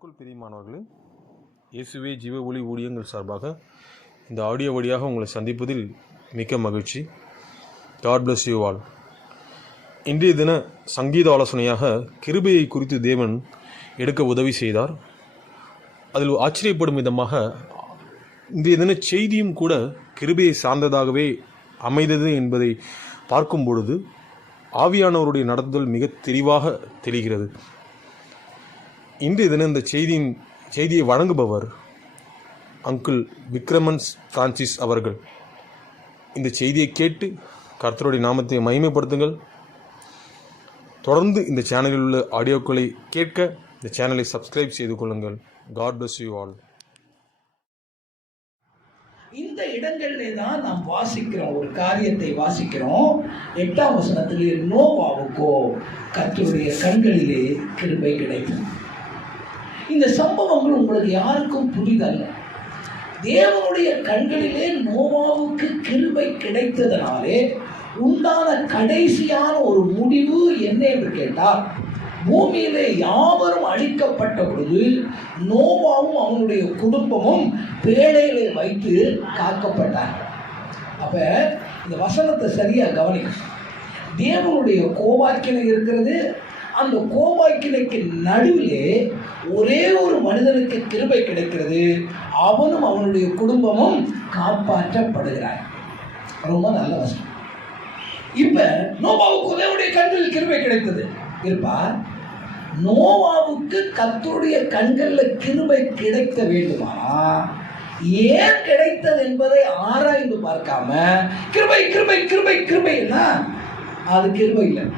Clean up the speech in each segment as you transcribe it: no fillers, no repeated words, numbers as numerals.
கர்த்தருக்குள் பிரியமானவர்களே, இயேசுவே ஜீவ ஒளி ஊழியங்கள் சார்பாக இந்த ஆடியோ வழியாக உங்களை சந்திப்பதில் மிக்க மகிழ்ச்சி. God bless you all. இன்றைய தின சங்கீத ஆலோசனையாக கிருபையை குறித்து தேவன் எடுக்க உதவி செய்தார். அதில் ஆச்சரியப்படும் விதமாக இன்றைய தின செய்தியும் கூட கிருபையை சார்ந்ததாகவே அமைந்தது என்பதை பார்க்கும் பொழுது ஆவியானவருடைய நடத்துதல் மிக தெளிவாக தெரிகிறது. இன்றைய தினம் இந்த செய்தியை வழங்குபவர் அங்கிள் விக்ரமன் பிரான்சிஸ் அவர்கள். இந்த செய்தியை கேட்டு கர்த்தருடைய நாமத்தை மகிமைப்படுத்துங்கள். தொடர்ந்து இந்த சேனலில் உள்ள ஆடியோக்களை கேட்க இந்த சேனலை சப்ஸ்கிரைப் செய்து கொள்ளுங்கள். God bless you all. இந்த இடங்களிலே தான் நாம் வாசிக்கிறோம், ஒரு காரியத்தை வாசிக்கிறோம். 8ஆம் வசனத்திலே நோவாவுக்கோ கர்த்தருடைய கண்களிலே கிருபை கிடைத்தது. இந்த சம்பவங்கள் உங்களுக்கு யாருக்கும் புரிதல்ல. தேவனுடைய கண்களிலே நோவாவுக்கு கிருபை கிடைத்ததனாலே உண்டான கடைசியான ஒரு முடிவு என்ன என்று கேட்டால், பூமியிலே யாவரும் அழிக்கப்பட்ட பொழுது நோவாவும் அவனுடைய குடும்பமும் பேழையிலே வைத்து காக்கப்பட்டார். அப்ப இந்த வசனத்தை சரியா கவனிக்கணும். தேவனுடைய கோபாக்கினை இருக்கிறது. அந்த கோபாக்கினைக்கு நடுவிலே ஒரே ஒரு மனிதனுக்கு கிருபை கிடைக்கிறது. அவனும் அவனுடைய குடும்பமும் காப்பாற்றப்படுகிறார். ரொம்ப நல்ல வசனம். இப்ப நோவாவுக்கு தேவனுடைய கண்களில் கிருபை கிடைத்தது. இருப்பா, நோவாவுக்கு கர்த்தருடைய கண்களில் கிருபை கிடைக்க வேண்டுமா, ஏன் கிடைத்தது என்பதை ஆராய்ந்து பார்க்காம கிருபை கிருபை கிருபை கிருபைன்னா அது கிருபை இல்லை.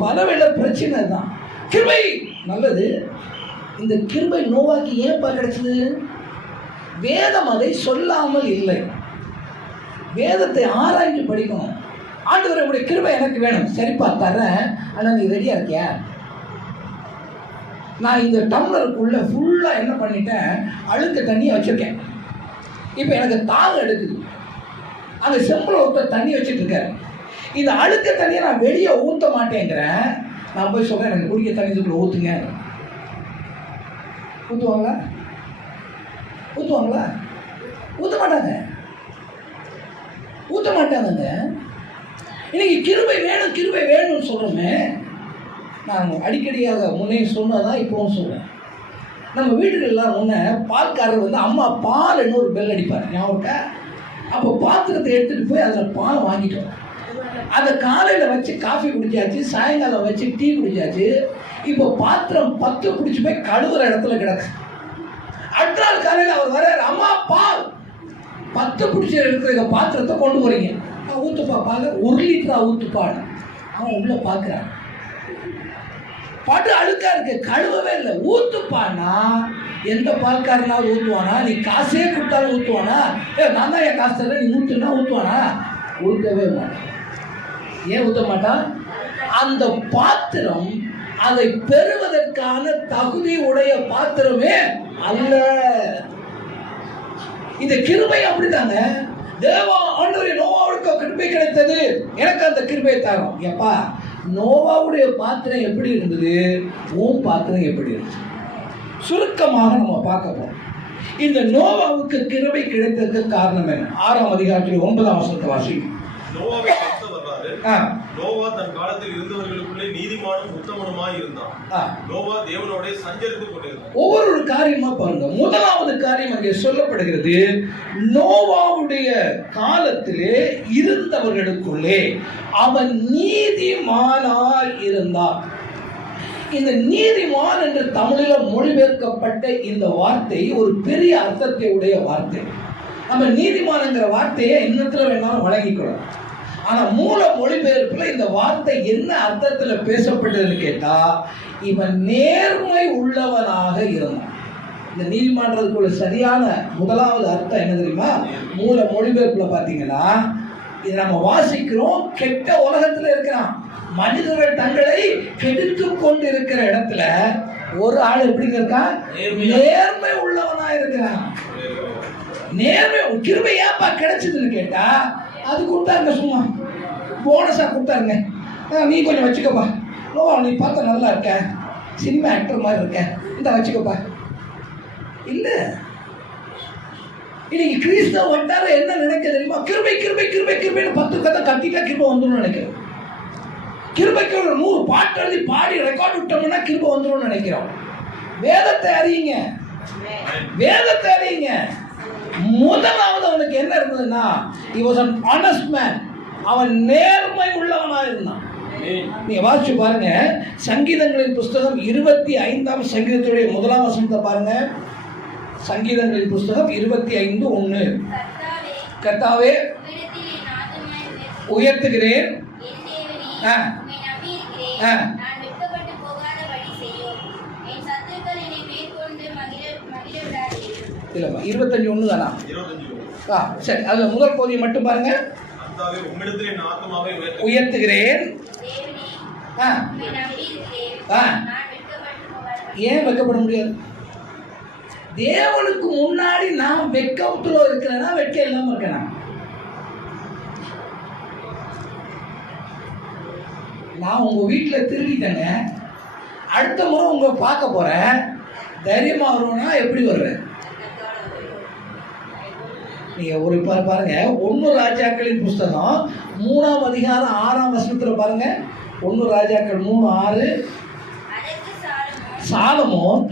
பலவித பிரச்சனை தான். கிருபை நல்லது. இந்த கிருபை நோவாக்கு ஏன்பா கிடைச்சது? வேதம் அதை சொல்லாமல் இல்லை. வேதத்தை ஆராய்ந்து படிக்கணும். ஆண்டவரே, உடைய கிருபை எனக்கு வேணும். சரிப்பா தரேன், ஆனால் நீ ரெடியா இருக்கியா? நான் இந்த டம்ளருக்குள்ள ஃபுல்லா என்ன பண்ணிட்டேன், அழுக்க தண்ணியை வச்சிருக்கேன். இப்போ எனக்கு தாகம் எடுக்குது. அந்த செம்பில் ஒருத்தர் தண்ணி வச்சுட்டு இருக்காரு. இந்த அழுக்க தண்ணியை நான் வெளியே ஊற்ற மாட்டேங்கிறேன். நான் போய் சொல்றேன், எனக்கு குடிக்க தண்ணி ஊற்றுங்க. ஊற்றுவாங்களா? ஊற்றுவாங்களா? ஊற்ற மாட்டாங்க. ஊற்ற மாட்டாங்க. இன்னைக்கு கிருபை வேணும் கிருபை வேணும்னு சொல்கிறோமே. நான் அடிக்கடியாக முன்னே சொன்னதான் இப்போவும் சொல்கிறேன். நம்ம வீட்டுக்கெல்லாம் முன்னே பால்காரர் வந்து அம்மா பால் என்ன ஒரு பெல் அடிப்பார், ஞாபகம். அப்போ பாத்திரத்தை எடுத்துகிட்டு போய் அதில் பால் வாங்கிட்டோம். அதை காலையில் வச்சு காஃபி குடிச்சாச்சு, சாயங்காலம் வச்சு டீ குடிச்சாச்சு. இப்போ பாத்திரம் 10 குடிச்சு போய் கழுவுற இடத்துல கிடக்கு. அடுத்த நாள் காலையில் அவர் வர்றாரு, அம்மா பால் 10 பிடிச்ச இருக்கிற பாத்திரத்தை கொண்டு போறீங்க, ஊற்றுப்பா பால் 1 லிட்டரா ஊற்றுப்பாடு. அவன் உள்ள பார்க்குறான், பாட்டு அழுக்கா இருக்கு, கழுவவே இல்லை. ஊற்றுப்பான்னா எந்த பால்காரனாவது ஊற்றுவானா? நீ காசே கொடுத்தாலும் ஊற்றுவானா? நான் தான் என் காசு தரேன், நீ ஊற்றுனா ஊற்றுவானா? ஊற்றவே மாட்டான். ஏன் ஊற்ற மாட்டான்? அந்த பாத்திரம் அதை பெறுவதற்கான தகுதி உடைய பாத்திரமே அல்ல. இந்த கிருபை அப்படித்தாங்க. தேவா ஆண்டவரே, நோவாவுக்கு கிருபை கிடைத்தது, எனக்கு அந்த கிருபை தரும். எப்பா, நோவாவுடைய பாத்திரம் எப்படி இருந்தது, உன் பாத்திரம் எப்படி இருந்தது? சுருக்கமாக நம்ம பார்க்க போறோம். இந்த நோவாவுக்கு கிருபை கிடைத்ததுக்கு காரணம் என்ன? 6ஆம் அதிகாரத்தில் 9ஆம் வசனத்தை வாசிக்கும். நோவா தன் காலத்தில் இருந்தவர்களுக்குள்ளே நீதிமானும் உத்தமனுமாய் இருந்தான். நோவா தேவனோட சஞ்சரித்துக் கொண்டிருந்தான். ஒவ்வொரு காரியமா பாருங்க. முதலாவது காரியம் அங்கே சொல்லப்படுகிறது, நோவாவுடைய காலத்திலே இருந்தவர்களுக்குள்ளே அவன் நீதிமானாய் இருந்தான். இந்த நீதிமான் என்று தமிழில் மொழிபெயர்க்கப்பட்ட இந்த வார்த்தை ஒரு பெரிய அர்த்தத்தை உடைய வார்த்தை. நம்ம நீதிமான்ங்கிற வார்த்தையை இன்னத்துல வேணாலும் வழங்கிக்கிறோம். ஆனா மூல மொழிபெயர்ப்புல இந்த வார்த்தை என்ன அர்த்தத்துல பேசப்பட்டதுன்னு கேட்டா, இவன் நேர்மை உள்ளவனாக இருந்தான். இந்த நீதிமான்றதுக்குள்ள சரியான முதலாவது அர்த்தம் என்ன தெரியுமா? மூல மொழிபெயர்ப்புல பாத்தீங்கன்னா, இது நம்ம வாசிக்கிறோம், கெட்ட உலகத்துல இருக்கிறான், மனிதர்கள் தங்களை கெடுத்து கொண்டு இருக்கிற இடத்துல ஒரு ஆள் எப்படி இருக்கான்? நேர்மை உள்ளவனா இருக்கிறான். நேர்மை கிருபை ஏன்பா கிடைச்சதுன்னு கேட்டா, அது கொடுத்தாருங்க, சும்மா போனஸா கொடுத்தாருங்க, நீ கொஞ்சம் வச்சுக்கப்பா, நீ பார்த்தா நல்லா இருக்க, சினிமா ஆக்டர் மாதிரி இருக்கேன், இந்த வச்சுக்கப்பா. இல்லை, இன்னைக்கு கிறிஸ்தவ வட்டாரம் என்ன நினைக்க தெரியுமா? கிருபை கிருபை கிருபை கிருபைன்னு 10 கதை கத்திட்டா கிருபை வந்துடும் நினைக்கிறோம். கிருபைக்கு ஒரு 100 பாட்டு எழுதி பாடி ரெக்கார்ட் விட்டோம்னா கிருபை வந்துடும் நினைக்கிறோம். வேதத்தை அறியுங்க, வேதத்தை அறியுங்க. முதலாவது அவனுக்கு என்ன இருந்ததுன்னா, he was an honest man. அவன் நேர்மை உள்ளவனா இருந்தான். நீங்க வாசிச்சு பாருங்க, சங்கீதங்களின் புஸ்தகம் 25ஆம் சங்கீதத்துடைய 1ஆம் வசனத்தை பாருங்க. சங்கீதங்களின் புஸ்தகம் 25:1. கர்த்தாவே உயர்த்துகிறேன், இல்லைப்பா 25:1 தானா? சரி, அதுல முதல் பகுதியை மட்டும் பாருங்க. உயர்த்துகிறேன். ஏன் வெட்கப்பட முடியாது? தேவனுக்கு முன்னாடி நான் வெட்கத்துல இருக்கிறேன்னா வெட்கம் இல்லாம இருக்கேன். நான் உங்க வீட்டுல திருடிட்டேங்க, அடுத்த முறை உங்களை பார்க்க போறேன், தைரியமா வருவேன்னா எப்படி வருவேன்? நீங்க ஒரு பாருங்க, 1 ராஜாக்களின் புஸ்தகம் 3ஆம் அதிகாரம் 6ஆம் வசனத்துல பாருங்க. 1 ராஜாக்கள் 3:6. சாலமோன்,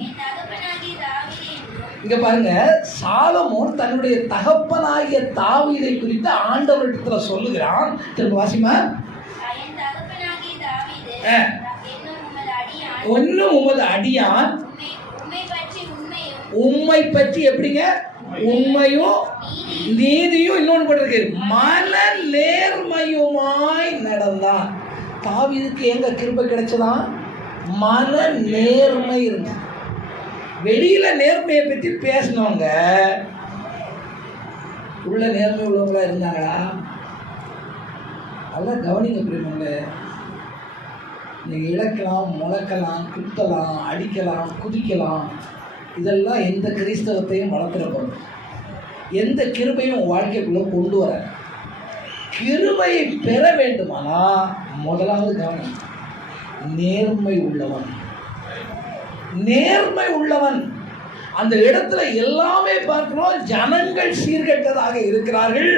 இங்க பாருங்க, சாலமோன் தன்னுடைய தகப்பனாகிய தாவீதை குறித்து ஆண்டவரிடத்துல சொல்லுகிறான். திரும்ப வாசிமா. ஒன்னும் உமது அடியான் உம்மை பற்றி எப்படிங்க? உண்மையும் நீதியும், இன்னொன்று போட்டிருக்கு, மன நேர்மையுமாய் நடந்தான். தாவீதுக்கு எங்க கிருபை கிடைச்சதான்? மன நேர்மை இருந்தா. வெளியில நேர்மையை பற்றி பேசினவங்க உள்ள நேர்மை உள்ளவங்களா இருந்தாங்களா? அதெல்லாம் கவனிங்க பிரியமங்களே. நீங்க இழக்கலாம், முழக்கலாம், குத்தலாம், அடிக்கலாம், குதிக்கலாம், இதெல்லாம் எந்த கிறிஸ்தவத்தையும் வளர்த்துறப்படும், எந்த கிருபையும் வாழ்க்கைக்குள்ள கொண்டு வர. கிருபையை பெற வேண்டுமானா முதலாவது கவனம், நேர்மை உள்ளவன். நேர்மை உள்ளவன் அந்த இடத்துல எல்லாமே பார்க்கிறோம். ஜனங்கள் சீர்கெட்டதாக இருக்கிறார்கள்,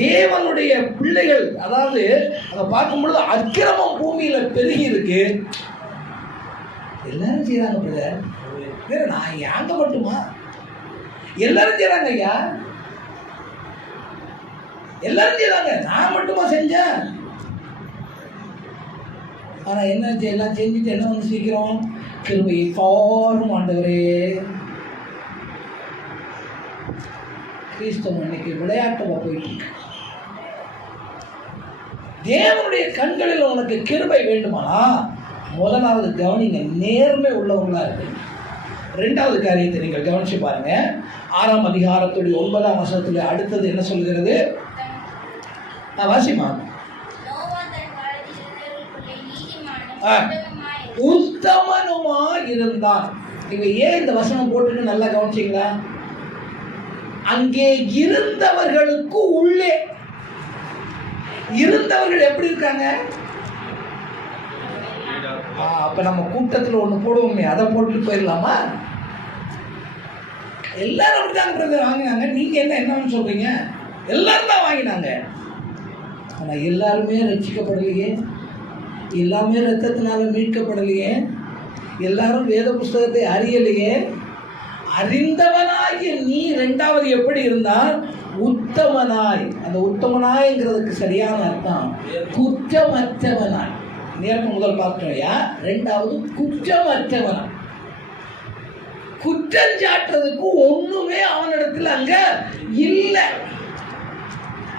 தேவனுடைய பிள்ளைகள், அதாவது அதை பார்க்கும் பொழுது அக்கிரமம் பூமியில பெருகி இருக்கு. எல்லாரும் செய்யறாங்க பிரதர், வேற நான் யாங்க மட்டுமா? எல்லாரும் செய்யறாங்க ஐயா, எல்லாரும் செய்யறாங்க, நான் மட்டுமா செஞ்சேன்? ஆனா என்ன எல்லாம் செஞ்சுட்டு என்ன வந்து சீக்கிரம் கிருபையை பாரும் ஆண்டவரே. கிறிஸ்தவம் இன்னைக்கு விளையாட்டமா போயிட்டு இருக்கு. தேவனுடைய கண்களில் உனக்கு கிருபை வேண்டுமானா முதலாவது கவனிங்க, நேர்மை உள்ளவங்களா இருக்கு. 2வது காரியத்தை நீங்கள் கவனிச்சு பாருங்க. 6ஆம் அதிகாரத்துடைய 9ஆம் வசனத்துல அடுத்தது என்ன சொல்கிறது? வாசிமா. உத்தமனுமா இருந்தான். நீங்க ஏன் இந்த வசனம் போட்டுட்டு நல்லா கவனிச்சீங்களா? அங்கே இருந்தவர்களுக்கு உள்ளே இருந்தவர்கள் எப்படி இருக்காங்க? அப்ப நம்ம கூட்டத்தில் ஒண்ணு போடுவோமே, அதை போட்டுட்டு போயிடலாமா? எல்லாரும் அப்படிதான் வாங்கினாங்க. நீங்க என்னன்னு சொல்றீங்க? எல்லாரும் தான் வாங்கினாங்க. ஆனா எல்லாருமே ரட்சிக்கப்படலையே, எல்லாமே ரத்தத்தினால மீட்கப்படலையே, எல்லாரும் வேத புஸ்தகத்தை அறியலையே. அறிந்தவனாகிய நீ 2வது எப்படி இருந்தால் உத்தமனாய். அந்த உத்தமனாய்ங்கிறதுக்கு சரியான அர்த்தம் குற்றமற்றவனாய். நேர்மை முதல் பார்த்தோம்யா. 2வது குற்றமற்றவனாய். குற்றஞ்சாட்டுறதுக்கு ஒண்ணுமே அவனிடத்துல அங்க இல்லை.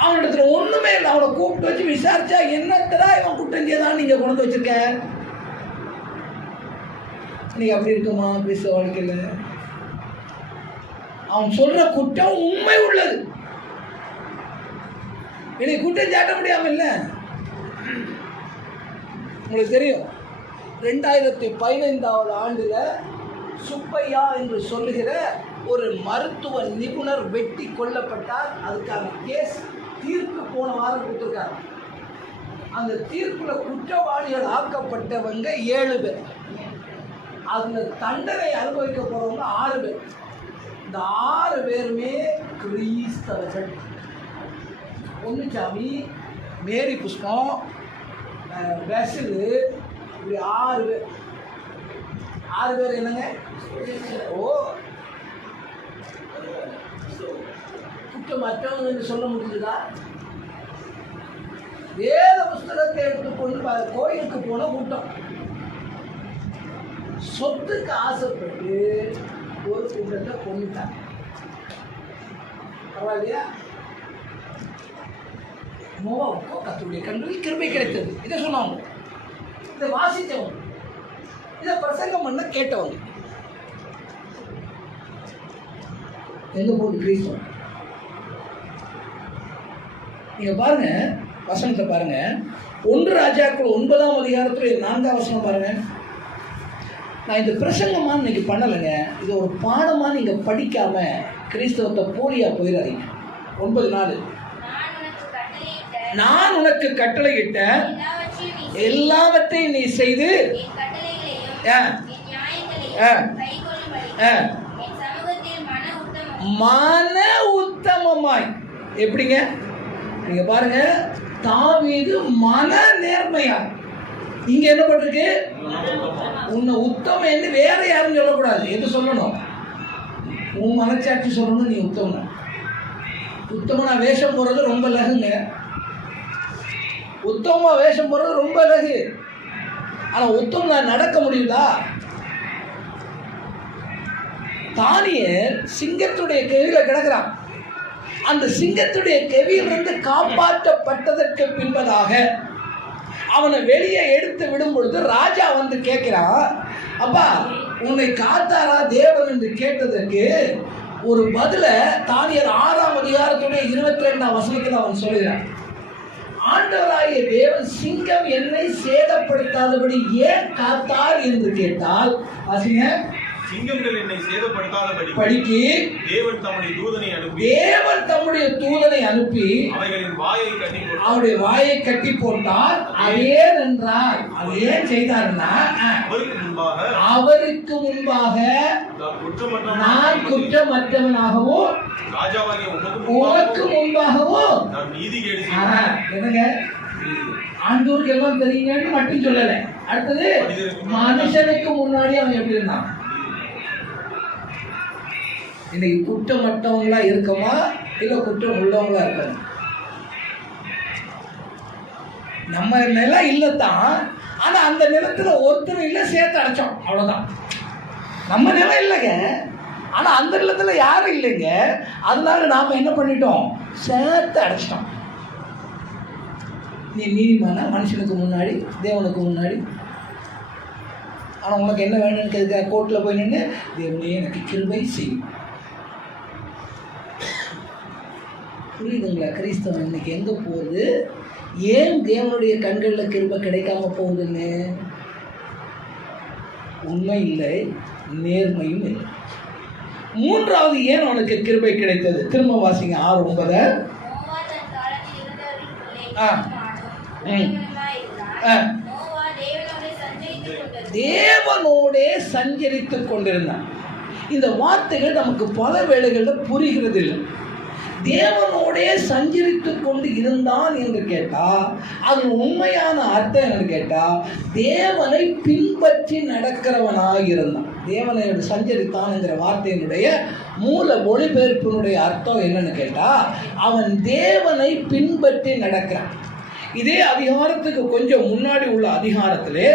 அவனிடத்துல ஒண்ணுமே இல்லை. அவனை கூப்பிட்டு வச்சு விசாரிச்சா என்னத்தடா இவன் குற்றம் செய்தான் நீங்க கொண்டு வச்சிருக்க? நீங்க அப்படி இருக்குமா கிறிஸ்தவ வாழ்க்கையில? அவன் சொல்ற குற்றம் உண்மை உள்ளது. இனி குற்றம் சாட்ட முடியாம இல்ல. உங்களுக்கு தெரியும் 2015ஆவது ஆண்டுல சுப்பையா என்று சொல்லுகிற ஒரு மருத்துவ நிபுணர் வெட்டி கொல்லப்பட்டார். அதுக்கான கேஸ் தீர்ப்பு போன வாரம் கொடுத்துருக்காங்க. அந்த தீர்ப்புல குற்றவாளிகள் ஆக்கப்பட்டவங்க 7 பேர். அதில் தண்டனை அனுபவிக்க போகிறவங்க 6 பேர். இந்த 6 பேருமே கிறிஸ்தவர்கள். பொன்னுச்சாமி, மேரி புஷ்பம், பெசில், இப்படி 6 பேர். 6 பேர் என்னங்க? ஓ, குற்றமற்றவங்க சொல்ல முடியுதா? வேத புஸ்தகத்தை எடுத்துக்கொண்டு கோயிலுக்கு போன கூட்டம், சொத்துக்கு ஆசைப்பட்டு ஒரு கூட்டத்தை கொண்டுட்டாங்க. பரவாயில்லையா? நோவாவுக்கோ கர்த்தருடைய கண்களில் கிருபை கிடைத்தது. இதை சொன்னவங்க, இதை வாசித்தவங்க, இதை பிரசங்கம் பண்ண கேட்டவங்க. எங்க போட்டு கிறிஸ்தவம்? நீங்க பாருங்க, வசனத்தை பாருங்க. 1 ராஜாக்கள் 9ஆம் அதிகாரத்துல 4ஆம் வசனம் பாருங்க. நான் இந்த பிரசங்கமா இன்னைக்கு பண்ணலைங்க, இது ஒரு பாடமா நீங்க படிக்காம கிறிஸ்தவத்தை போலியா போயிடாதீங்க. 9:4 நான் உனக்கு கட்டளையிட்ட எல்லாவற்றையும் நீ செய்து மன உத்தமமாய். எப்படிங்க? நீங்க பாருங்க, தாவீது மன நேர்மையா. இங்க என்ன பண்றது? உன்னை உத்தமம் என்று வேற யாரும் சொல்லக்கூடாது. எது சொல்லணும்? உன் மனச்சாட்சி சொல்லணும். நீ உத்தமம். உத்தமனா வேஷம் போறது ரொம்ப லகுங்க. உத்தமமா வேஷம் போறது ரொம்ப லகு. ஆனா உத்தமனா நடக்க முடியுதா? தானியேல் சிங்கத்துடைய கெவியில கிடக்கிறான். அந்த சிங்கத்துடைய கெவியிலிருந்து காப்பாற்றப்பட்டதற்கு பின்பதாக அவனை வெளியே எடுத்து விடும் பொழுது ராஜா வந்து கேட்கிறான், அப்பா உன்னை காத்தாரா தேவன் என்று கேட்டதற்கு ஒரு பதில தானியேல் 6ஆம் அதிகாரத்துடைய 22ஆம் வசனத்தில் அவன் சொல்கிறான். ஆண்டவராகிய தேவன் சிங்கம் என்னை சேதப்படுத்தாதபடி ஏன் காத்தார் என்று கேட்டால், வாசிங்க, சிங்கங்கள் என்னை சேதப்படுத்தாதபடி படிக்கு தேவன் தம்முடைய தூதனை அனுப்பி அவருடைய வாயை கட்டி போட்டார். அதே என்றார். அது ஏன் செய்தார்னா, அவருக்கு முன்பாக நான் குற்றமற்றவனாகவும் உனக்கு முன்பாகவும் என்னங்க, ஆண்டவருக்கு எல்லாம் தெரியுங்கன்னு மட்டும் சொல்லல. அடுத்தது மனுஷனுக்கு முன்னாடி அவன் எப்படி இருந்தான்? இன்னைக்கு குற்றமற்றவங்களா இருக்கமா இல்ல குற்றம் உள்ளவங்களா இருக்கணும்? நம்ம நிலம் இல்லத்தான், ஆனா அந்த நிலத்துல ஒருத்தர் இல்ல, சேர்த்து அடைச்சோம், அவ்வளவுதான். நம்ம நிலம் இல்லைங்க, ஆனா அந்த நிலத்துல யாரும் இல்லைங்க. அதனால நாம என்ன பண்ணிட்டோம்? சேர்த்து அடைச்சிட்டோம். நீ நீதிமான மனுஷனுக்கு முன்னாடி தேவனுக்கு முன்னாடி. ஆனா உனக்கு என்ன வேணும்னு கேட்க கோர்ட்ல போய் நின்று, தேவனே எனக்கு கிருபை செய்யும். புரியுதுங்களா? கிறிஸ்தவம் இன்னைக்கு எங்க போகுது? ஏன் தேவனுடைய கண்களில் கிருபை கிடைக்காம போகுதுன்னு? உண்மை இல்லை, நேர்மையும் இல்லை. 3வது ஏன் அவனுக்கு கிருபை கிடைத்தது? திரும்ப வாசிங்க 6:9. தேவனோடே சஞ்சரித்துக் கொண்டிருந்தான். இந்த வார்த்தைகள் நமக்கு பல வேளைகளில் புரிகிறது இல்லை. தேவனோடே சஞ்சரித்துக் கொண்டு இருந்தான் என்று கேட்டா அது உண்மையான அர்த்தம் என்று கேட்டா தேவனை பின்பற்றி நடக்கிறவனாக இருந்தான். தேவனை சஞ்சரித்தான் என்கிற வார்த்தையினுடைய மூல மொழிபெயர்ப்பினுடைய அர்த்தம் என்னன்னு கேட்டா அவன் தேவனை பின்பற்றி நடக்கிறான். இதே அதிகாரத்துக்கு கொஞ்சம் முன்னாடி உள்ள அதிகாரத்திலே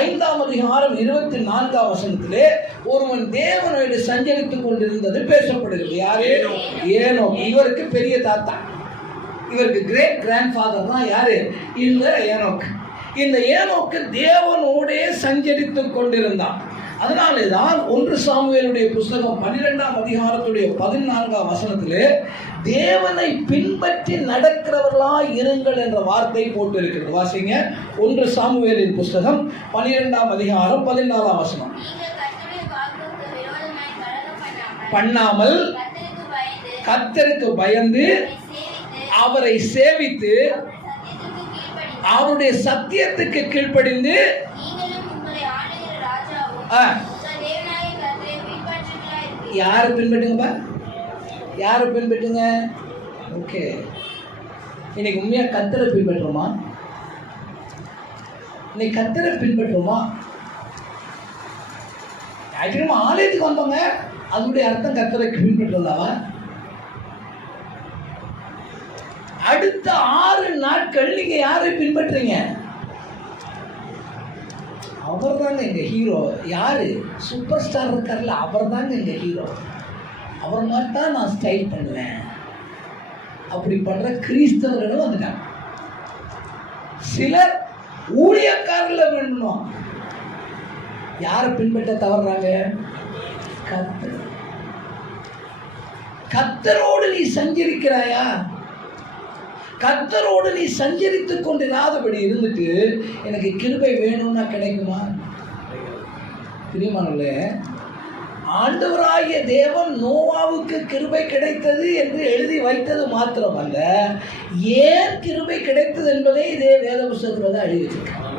5ஆம் அதிகாரம் 24ஆம் வசனத்திலே ஒருவன் தேவனோடு சஞ்சரித்துக் கொண்டிருந்தது பேசப்படுகிறது. யாரு? ஏனோக். இவருக்கு பெரிய தாத்தா, இவருக்கு கிரேட் கிராண்ட் ஃபாதர் தான் யாரு? இந்த ஏனோக். இந்த ஏனோக்கு தேவனோடே சஞ்சரித்துக் கொண்டிருந்தான். அதனாலே தான் 1 சாமுவேலுடைய புஸ்தகம் 12ஆம் அதிகாரத்துடைய 14ஆம் வசனத்திலே தேவனை பின்பற்றி நடக்கிறவர்களாய் இருங்கள் என்ற வார்த்தை போட்டு இருக்கிறது. வாசிங்க 1 சாமுவேலின் புஸ்தகம் 12ஆம் அதிகாரம் 14ஆம் வசனம். பண்ணாமல் கர்த்தருக்கு பயந்து அவரை சேவித்து அவருடைய சத்தியத்துக்கு கீழ்ப்படிந்து யாரை பின்பற்றுங்கப்பா? யாரை பின்பற்றுங்க? ஓகே, இன்னைக்கு உண்மையாக கர்த்தரை பின்பற்றுமா? இன்னைக்கு கர்த்தரை பின்பற்றுமா? ஞாயிற்றுக்கிழமை ஆலயத்துக்கு வந்தோங்க, அதனுடைய அர்த்தம் கர்த்தரை பின்பற்றுறதாவா? அடுத்த 6 நாட்கள் நீங்க யாரை பின்பற்றுறீங்க? அவர் தாங்க எங்க ஹீரோ. யாரு? சூப்பர் ஸ்டார் இருக்கார்ல, அவர் தாங்க எங்க ஹீரோ. அவர் மாதிரி தான் நான் ஸ்டைல் பண்ணுவேன். அப்படி பண்ற கிறிஸ்தவர்களும் வந்துட்டாங்க. சிலர் ஊழியக்காரர்கள் வேணும். யாரை பின்பற்ற தவறுறாங்க? கர்த்தர். கர்த்தரோடு நீ சஞ்சரிக்கிறாயா? கர்த்தரோடு நீ சஞ்சரித்துக் கொண்டிராதபடி இருந்துட்டு எனக்கு கிருபை வேணும்னா கிடைக்குமா? பிரியமானவர்களே, ஆண்டவராகிய தேவன் நோவாவுக்கு கிருபை கிடைத்தது என்று எழுதி வைத்தது மாத்திரமல்ல, ஏன் கிருபை கிடைத்தது என்பதை இதே வேத புத்தகத்தில் எழுதி வச்சிருக்காங்க.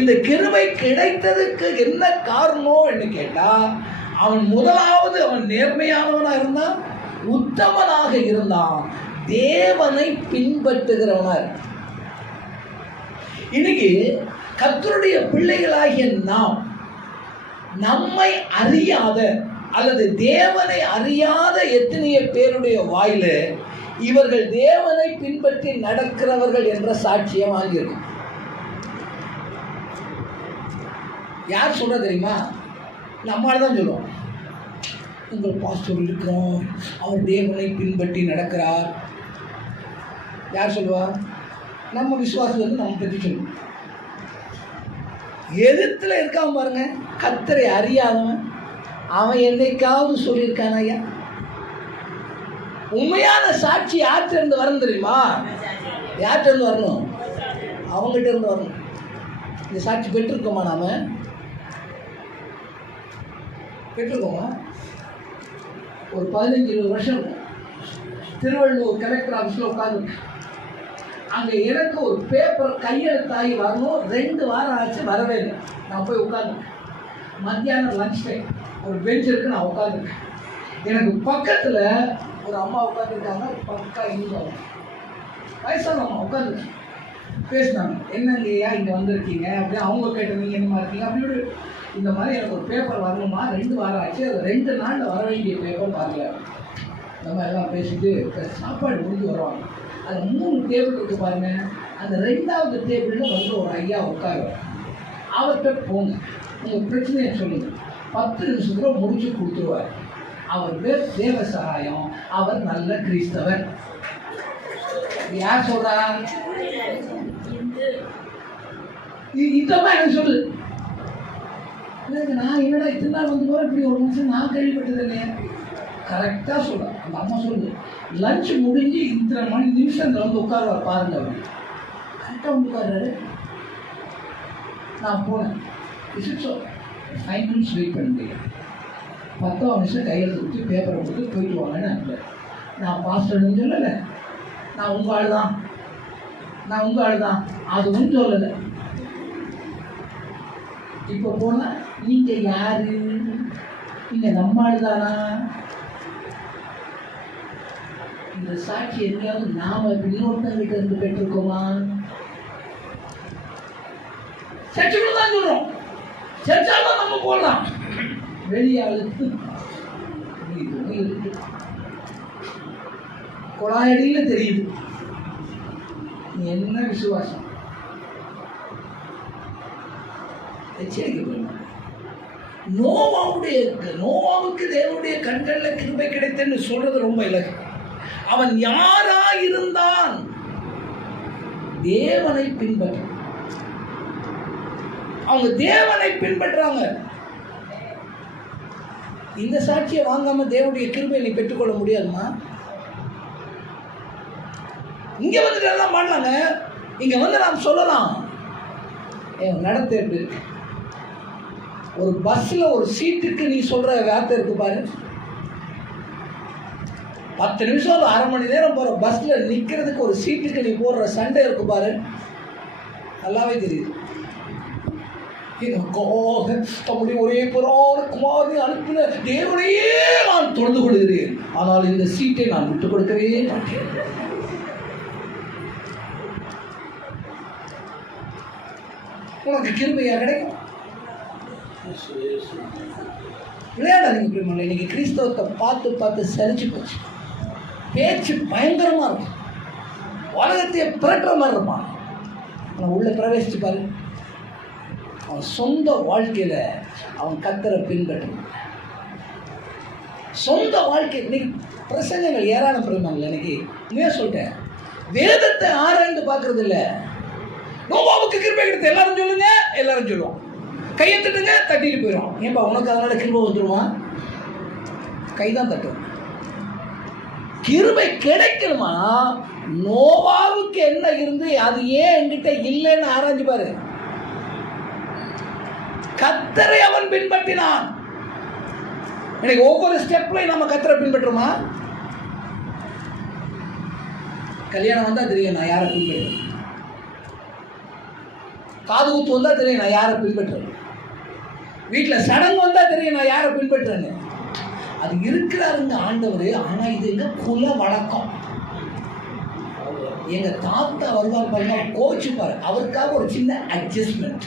இந்த கிருபை கிடைத்ததுக்கு என்ன காரணம் என்று கேட்டா, அவன் முதலாவது அவன் நேர்மையானவனாக இருந்தான், உத்தமனாக இருந்தான், தேவனை பின்பற்றுகிறவனா. இன்னைக்கு கர்த்தருடைய பிள்ளைகளாகிய நாம் நம்மை அறியாத அல்லது தேவனை அறியாத எத்தனைய பேருடைய வாயில இவர்கள் தேவனை பின்பற்றி நடக்கிறவர்கள் என்ற சாட்சியம் ஆகியிருக்கும். யார் சொல்ற தெரியுமா? நம்மால தான் சொல்லுவோம். உங்கள் பாஸ்டர் இருக்கிறோம், அவர் தேவனை பின்பற்றி நடக்கிறார். யார் சொல்லுவா? நம்ம விசுவாசம் நம்ம பற்றி சொல்லுவோம். எதிர்த்துல இருக்காம பாருங்க, கர்த்தரை அறியாதவன். அவன் என்னைக்காவது சொல்லியிருக்கான் ஐயா? உண்மையான சாட்சி யார்கிட்ட இருந்து வரணும் தெரியுமா? யார்கிட்ட இருந்து வரணும்? அவங்ககிட்ட இருந்து வரணும். இந்த சாட்சி பெற்றிருக்கோமா? நாம பெற்றிருக்கோமா? ஒரு 15-20 வருஷம் திருவள்ளூர் கலெக்டர் ஆஃபீஸில் உட்காந்து அங்கே எனக்கு ஒரு பேப்பர் கையெழுத்தாகி வரணும். 2 வாரம் ஆச்சு, வரவே இல்லை. நான் போய் உட்காந்து மத்தியானம் லஞ்ச் டைம் ஒரு பெஞ்ச் இருக்கு, நான் உட்காந்துருக்கேன். எனக்கு பக்கத்தில் ஒரு அம்மா உட்காந்துருக்காங்க, பக்கா இங்கே வயசான அம்மா உட்காந்துருக்கேன். பேசினாங்க, என்னங்கய்யா இங்கே வந்திருக்கீங்க அப்படின்னு. அவங்க கேட்டு நீங்கள் என்னமா இருக்கீங்க அப்படி. இந்த மாதிரி எனக்கு ஒரு பேப்பர் வரணுமா, 2 வாரம் ஆச்சு, அது 2 நாளில் வர வேண்டிய பேப்பர் வரல. இந்த மாதிரிலாம் பேசிட்டு சாப்பாடு முடிஞ்சு வருவாங்க. அது 3 டேபிள் இருக்கு பாருங்க. அந்த 2வது டேபிளில் வந்து ஒரு ஐயா உட்காருவார். அவர்கிட்ட போங்க, உங்கள் பிரச்சனையை சொல்லுங்க, 10 நிமிஷத்துல முடிச்சு கொடுத்துருவார். அவர் பேர் தேவசகாயம், அவர் நல்ல கிறிஸ்தவர். யார் சொல்றா? இதெல்லாம் எனக்கு சொல்லு. நான் என்னடா இத்தனை நாள் வந்து போற இப்படி ஒரு மனுஷன் நான் கேள்விப்பட்டது இல்லையா? கரெக்டாக சொல்கிறேன். அந்த அம்மா சொல்லுது, லஞ்ச் முடிஞ்சு இத்தனை மணி நிமிஷம் வந்து உட்காருவார் பாருங்க. அவர் கரெக்டாக வந்து உட்கார்றாரு. நான் போனேன். இட்ஸ் 5 மினிட்ஸ் வெயிட் பண்ணுறேன். 10ஆவது நிமிஷம் கையில் கொடுத்து பேப்பரை கொடுத்து போயிட்டு வாங்கன்னு அனுப்பல. நான் பாஸ்டர்னு சொல்லலை, நான் உங்கள் ஆள் தான், நான் உங்கள் ஆள் தான், அதுவும் சொல்லலை. இப்போ போனால் நீங்கள் யாரு? நீங்கள் நம்ம ஆள் தானா? இந்த சாட்சி எங்கேயாவது நாம இன்னொருத்தங்கிட்ட இருந்து பெற்றிருக்கோமா? சர்ச்சுக்குள்ள தான் சொல்றோம், சர்ச்சால தான் நம்ம போடலாம். வெளியாளுக்கு கொலாயடியில தெரியுது என்ன விசுவாசம். நோவாவுக்கு தேவனுடைய கண்களில் கிருபை கிடைத்தன்னு சொல்றது ரொம்ப இலகு. அவன் யாரா இருந்தான்? தேவனை பின்பற்ற. அவங்க தேவனை பின்பற்றாங்க. இந்த சாட்சியை வாங்காம தேவனுடைய கிருபையை நீ பெற்றுக்கொள்ள முடியாதுமா. இங்க வந்துட்டு எல்லாம் பண்ணலாங்க. இங்க வந்து நாம் சொல்லலாம், நடத்த எப்படி இருக்கு. ஒரு பஸ்ல ஒரு சீட்டுக்கு நீ சொல்ற வார்த்தை இருக்கு பாரு. 10 நிமிஷம் ஒரு அரை மணி நேரம் போகிற பஸ்ஸில் நிற்கிறதுக்கு ஒரு சீட்டுக்கு நீ போடுற சண்டை இருக்கு பாரு. நல்லாவே தெரியுது. எனக்காக தம்முடைய ஒரே புறான குமாரனை அனுப்பின தேவனையே நான் தொழுது கொள்கிறேன், ஆனால் இந்த சீட்டை நான் விட்டுக் கொடுக்கவே மாட்டேன். உனக்கு கிருபையா கிடைக்கும். விளையாடாதீங்க பிரியமானவர்களே. இன்னைக்கு கிறிஸ்தவத்தை பார்த்து பார்த்து சலிச்சு போச்சு. பேச்சு பயங்கரமா இருக்கும், உலகத்தையே பிரட்டுற மாதிரி இருப்பான். அவன் உள்ள பிரவேசிச்சு பாரு, அவன் சொந்த வாழ்க்கையில அவன் கர்த்தரை பின்பற்றணும். சொந்த வாழ்க்கை இன்னைக்கு பிரசங்கங்கள் ஏராளம் பிரியமானவர்களே. இன்னைக்கு உண்மையா சொல்லிட்டேன், வேதத்தை ஆராய்ந்து பார்க்கறது இல்லை. நோவாவுக்கு கிருபை கிடைத்த எல்லாரும் சொல்லுங்க, எல்லாரும் சொல்லுவோம். கையை தட்டுங்க, தட்டிட்டு போயிடும். ஏன்பா உனக்கு அதனால கிருபை வந்துடுமா? கைதான் தட்டும். கிருபை கிடைக்கணுமா? நோவாவுக்கு என்ன இருந்து அது ஏன் என்கிட்ட இல்லைன்னு ஆராய்ஞ்சு பாரு. கர்த்தரை அவன் பின்பற்றினான். இன்னைக்கு ஒவ்வொரு ஸ்டெப்லையும் நம்ம கர்த்தரை பின்பற்றுமா? கல்யாணம் வந்தா தெரியும் நான் யாரை பின்பற்றுறேன், காது குத்து வந்தா தெரியும் நான் யாரை பின்பற்றுறேன், வீட்டில் சடங்கு வந்தா தெரியும் நான் யாரை பின்பற்றுறேன்னு. அது இருக்கிறாருங்க ஆண்டவர். ஆனா இது எங்க குல வழக்கம். எங்க தாத்தா வருவார் பாருங்க, கோச்சுப்பாரு, அவருக்காக ஒரு சின்ன அட்ஜஸ்ட்மெண்ட்.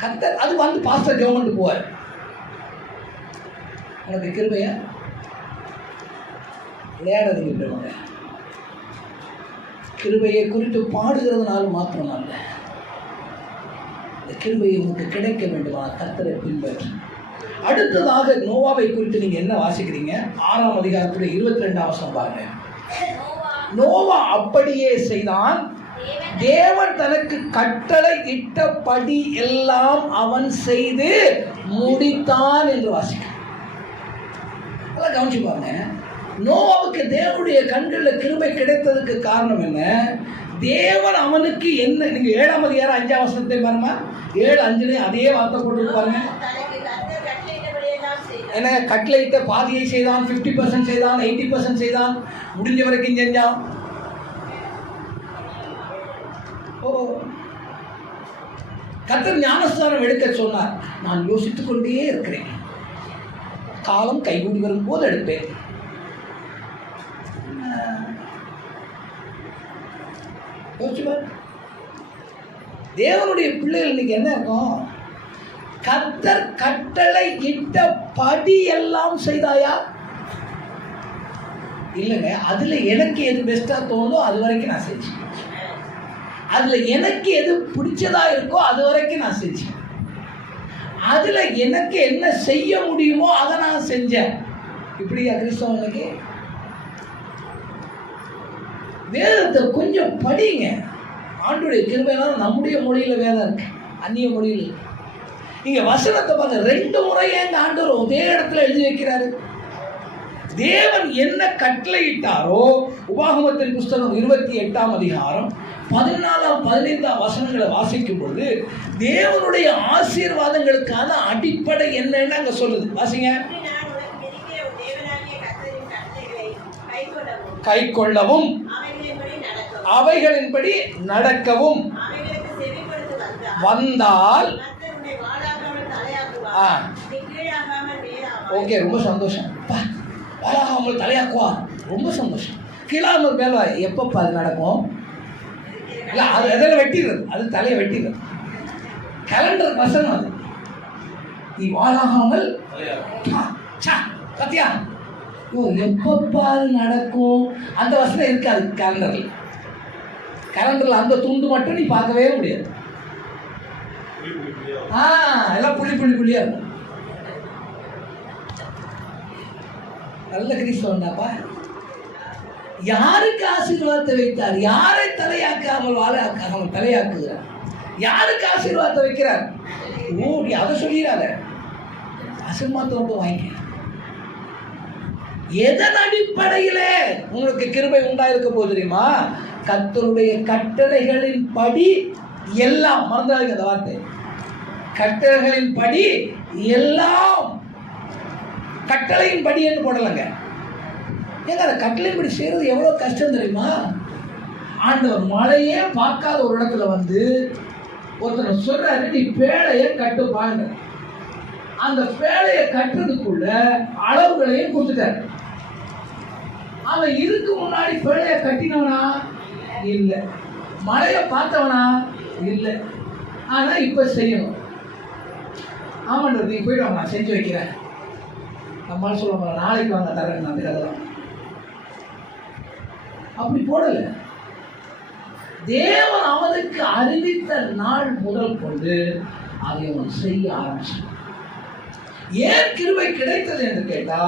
கர்த்தர் அது வந்து பாஸ்டர் ஜெபம் போவார். உனக்கு கிருபையா? விளையாடாதீங்க. கிருபையை குறித்து பாடுகிறதுனால மாத்திரமல்ல, இந்த கிருபையை உனக்கு கிடைக்க வேண்டுமா? கர்த்தரை பின்பற்று. அடுத்ததாக நோவாவை குறித்து நீங்க என்ன வாசிக்கிறீங்க? 6ஆம் அதிகாரத்துல 22ஆம் வசனம் பாருங்க. நோவா அப்படியே செய்தான், தேவன் தனக்கு கட்டளை இட்டபடி எல்லாம் அவன் செய்து முடித்தான் என்று வாசிக்கிறான். அதான் கவனிச்சு பாருங்க. நோவாவுக்கு தேவனுடைய கண்களில் கிருபை கிடைத்ததுக்கு காரணம் என்ன? தேவன் அவனுக்கு என்ன? நீங்க 7ஆம் அதிகாரம் 5ஆம் வசனத்தை பாருங்க. 7:5 அதே வார்த்தை போட்டு பாருங்க. என்ன கட்டளையிட்ட பாதியை செய்தான், 50% செய்தான், 80% செய்தான், முடிஞ்ச வரைக்கும் செஞ்சான். கர்த்தர் ஞானஸ்தானம் எடுக்க சொன்னார். நான் யோசித்துக் கொண்டே இருக்கிறேன், காலம் கைகூடி வரும்போது எடுப்பேன். தேவனுடைய பிள்ளைகள் இன்னைக்கு என்ன இருக்கும்? கர்த்தர் கட்டளை இட்ட படி எல்லாம் செய்தாயா? இல்லைங்க. அதுல எனக்கு எது பெஸ்டா தோணுதோ அது வரைக்கும் நான் செஞ்சேன். அதுல எனக்கு எது பிடிச்சதா இருக்கோ அது வரைக்கும் நான் செஞ்சேன். அதுல எனக்கு என்ன செய்ய முடியுமோ அதை நான் செஞ்சேன். இப்படியா கிறிஸ்தவம்? இன்னைக்கு வேதத்தை கொஞ்சம் படிங்க. ஆண்டுடைய கிருபையினால நம்முடைய மொழியில வேதம் இருக்கு, அந்நிய மொழியில். இங்க வசனத்தை பாருங்க, 2 முறை எங்க ஆண்டவர் ஒரே இடத்துல எழுதி வைக்கிறாரு. தேவன் என்ன கட்டளையிட்டாரோ, உபாகமத்தின் புஸ்தகம் 28ஆம் அதிகாரம் 14ஆம் 15ஆம் வசனங்களை வாசிக்கும் பொழுது தேவனுடைய ஆசீர்வாதங்களுக்கான அடிப்படை என்னன்னு அங்க சொல்லுது. வாசிங்க. கை கொள்ளவும் அவைகளின்படி நடக்கவும் வந்தால். ஓகே, ரொம்ப சந்தோஷம். வாழாமல் தலையாக்குவார், ரொம்ப சந்தோஷம். கீழாமல் மேல எப்பப்ப அது நடக்கும்? இல்லை, அது எதில் வெட்டிடுறது, அது தலையை வெட்டிடுறது. கேலண்டர் வசனம் அது. நீ வாழாமல் சத்தியா எப்பப்பா அது நடக்கும்? அந்த வசனம் இருக்காது கேலண்டர்ல. கேலண்டர்ல அந்த துண்டு மட்டும் நீ பார்க்கவே முடியாது. எல்லாம் புள்ளி புள்ளி புள்ளியா இருக்கும். நல்ல கிறிஸ்தவன்டாப்பா. யாருக்கு ஆசீர்வாதத்தை வைத்தார்? யாரை தலையாக்காமல் வாழாக்காமல் தலையாக்குகிறார்? யாருக்கு ஆசீர்வாதத்தை வைக்கிறார்? நீ அதை சொல்லிடாத, ஆசீர்வாதத்தை மட்டும் வாங்கிக்க. எதன் அடிப்படையிலே உங்களுக்கு கிருபை உண்டாயிருக்க போது தெரியுமா? கர்த்தருடைய கட்டளைகளின் படி எல்லாம். மறந்துடாதீங்க அந்த வார்த்தை, கட்டளைகளின் படி எல்லாம். கட்டளையின் படி என்று போடலைங்க. ஏங்க அந்த கட்டளையின் படி செய்யறது எவ்வளவு கஷ்டம் தெரியுமா? ஆண்டவர் மழையே பார்க்காத ஒரு இடத்துல வந்து ஒருத்தர் சொல்றாரு, நீ பேழையை கட்டுப்பாங்க. அந்த பேழையை கட்டுறதுக்குள்ள அளவுகளையும் கொடுத்துட்டாரு. அவன் இதுக்கு முன்னாடி பேழையை கட்டினவனா இல்லை, மழையை பார்த்தவனா இல்லை. ஆனா இப்ப செய்யணும். ஆமாண்டா, நீ போயிட்டு வாங்க, நான் செஞ்சு வைக்கிறேன். நம்மளால சொல்ல போற, நாளைக்கு வாங்க தரேன். நான் அதெல்லாம் அப்படி போடல. தேவன் அவனுக்கு அறிவித்த நாள் முதல் கொண்டு அதை அவன் செய்ய ஆரம்பிச்சான். ஏன் கிருபை கிடைத்தது என்று கேட்டா,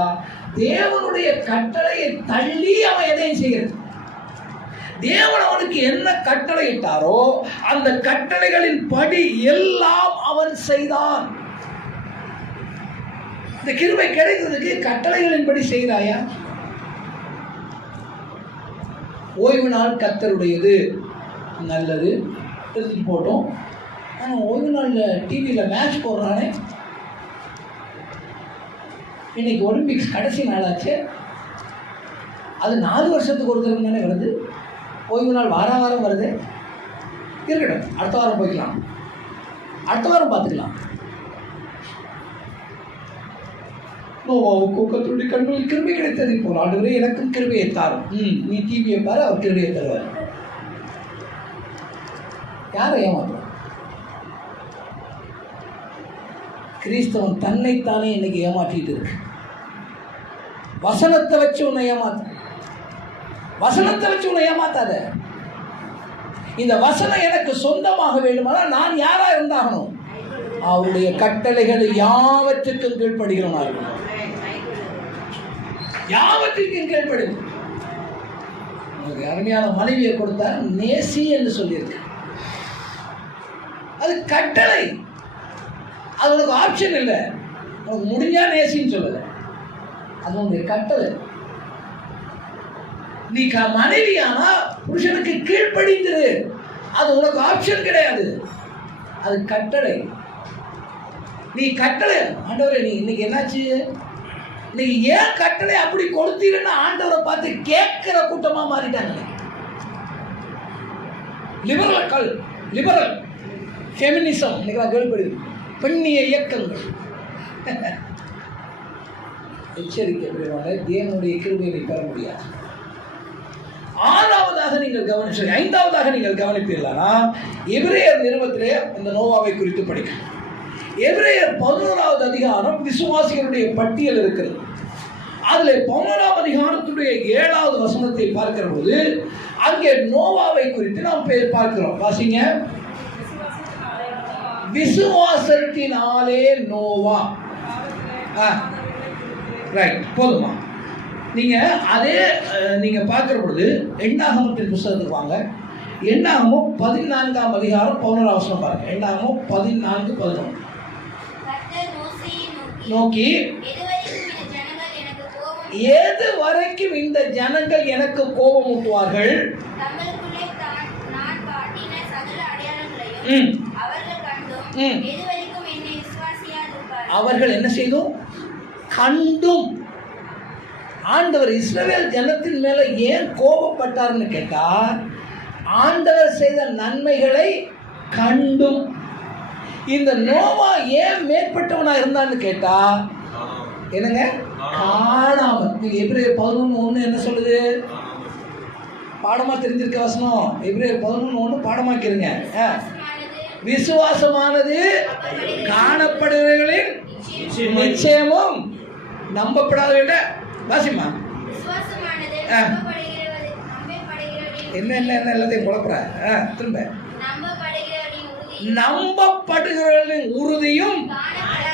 தேவனுடைய கட்டளையை தள்ளி அவன் எதையும் செய்கிறது. தேவன் அவனுக்கு என்ன கட்டளை இட்டாரோ அந்த கட்டளைகளின் படி எல்லாம் அவன் செய்தான். இந்த கிருபை கிடைத்ததுக்கு கட்டளைகளின் படி செய்தாயா? ஓய்வு நாள் கர்த்தருடையது, நல்லது, எடுத்துட்டு போட்டோம். ஆனால் ஓய்வு நாளில் டிவியில் மேட்ச் போடுறானே. இன்னைக்கு ஒலிம்பிக்ஸ் கடைசி நாளாச்சு. அது 4 வருஷத்துக்கு ஒரு தடவை தானே வருது. ஓய்வு நாள் வாரம் வருது. இருக்கட்டும், அடுத்த வாரம் போய்க்கலாம், அடுத்த வாரம் பார்த்துக்கலாம். நோவாவுக்கு கர்த்தருடைய கண்களில் கிருபை கிடைத்தது போல் ஆண்டவரே எனக்கும் கிருபையை தாரும். நீ டிவியை பாரு, அவர் கிருபையை தருவார். யாரை ஏமாத்தும்? கிறிஸ்தவன் தன்னைத்தானே இன்னைக்கு ஏமாற்றிட்டு இருக்கு. வசனத்தை வச்சு உன்னை ஏமாத்த, வசனத்தை வச்சு உன்னை ஏமாத்தாத. இந்த வசனம் எனக்கு சொந்தமாக வேண்டுமானால் நான் யாரா இருந்தாகணும்? அவருடைய கட்டளைகள் யாவற்றுக்கும் கீழ்ப்படுகிறவனா இருக்கணும். யாவற்றுக்கும் கீழ்ப்படுகிறோம். உங்களுக்கு அருமையான மனைவியை கொடுத்தார், நேசி என்று சொல்லியிருக்கு. அது கட்டளை, அது உனக்கு ஆப்ஷன் இல்லை. உனக்கு முடிஞ்சா நேசின்னு சொல்லலை, அது உன்னுடைய கட்டளை. நீ மனைவியானா புருஷனுக்கு கீழ்ப்படிந்திரு, அது உனக்கு ஆப்ஷன் கிடையாது, அது கட்டளை. நீ கட்டளை, ஆண்டவரே நீ இன்னைக்கு என்னாச்சு, இன்னைக்கு ஏன் கட்டளை அப்படி கொடுத்தீங்கன்னு ஆண்டவரை பார்த்து கேட்கிற கூட்டமா மாறிட்டாங்க. லிபரல் ஃபெமினிசம் இன்னைக்கு நான் கேள்விப்படுது. பெண்ணிய இயக்கங்கள். எச்சரிக்கை, தேவனுடைய கிருபையை பெற முடியாது. ஆறாவதாக நீங்கள் கவனிச்சு, 5ஆவதாக நீங்கள் கவனிப்பீர்களா, எபிரேயர் நிறுவத்திலே இந்த நோவாவை குறித்து படிக்கணும். எபிரேயர் 11வது அதிகாரம் விசுவாசிகளுடைய பட்டியல் இருக்கிறது. அதுல 11ஆம் அதிகாரத்துடைய 7வது வசனத்தை பார்க்கிற போது அங்கே நோவாவை குறித்து நாம் பார்க்கிறோம். வாசிங்க. விசுவாசத்தினாலே நோவா. ரைட், போதுமா? நீங்க அதே நீங்க பார்க்கிற பொழுது எண்ணாகமத்தின் புத்தகத்துக்கு வாங்க. எண்ணாகமம் 14ஆம் அதிகாரம் 11ஆம் வசனம் பாருங்க. எண்ணாகமம் 14:11 நோக்கி, எது வரைக்கும் இந்த ஜனங்கள் எனக்கு கோபம் ஊட்டுவார்கள், அவர்கள் என்ன செய்தோம்? கண்டும். ஆண்டவர் இஸ்ரவேல் ஜனத்தின் மேல ஏன் கோபப்பட்டார்னு கேட்டா, ஆண்டவர் செய்த நன்மைகளை கண்டும். இந்த நோவா ஏன் மேற்பட்டவனா இருந்தான்னு கேட்டா, என்னங்க, காணாமல். நீங்க எபிரேயர் 11:1 என்ன சொல்லுது? பாடமா தெரிஞ்சிருக்க வசனம். எபிரேயர் 11:1 பாடமாக்கிறீங்க. விசுவாசமானது காணப்படுகிறவர்களின் நிச்சயமும் நம்பப்படாதவர்கள. வாசிமா. என்ன எல்லாத்தையும் குழப்பற. திரும்ப. நம்பப்படுகிறவர்களின் உறுதியும்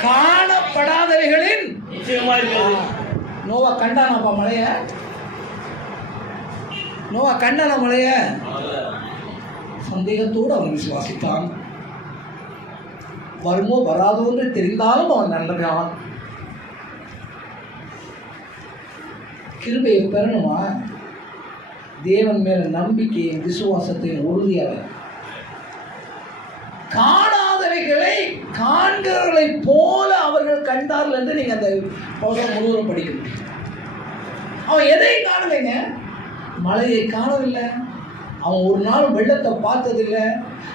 காணப்படாதவைகளின் நிச்சயமா இருக்கிறது. நோவா கண்டானாப்பா மலைய? நோவா கண்டான மலைய? சந்தேகத்தோடு அவன் விசுவாசித்தான். வருமோ வராதோ என்று தெரிந்தாலும் அவன் நல்லவன். கிருபையை பெறணுமா? தேவன் மேல நம்பிக்கையும் விசுவாசத்தையும் உறுதியாக, காணாதவைகளை காண்கிறவர்களை போல அவர்கள் கண்டார்கள் என்று நீங்க அந்த பவுல் முழுவதும் படிக்க முடியும். அவன் எதை காணலைங்க? மலையை காணவில்லை, அவன் ஒரு நாள் வெள்ளத்தை பார்த்ததில்லை,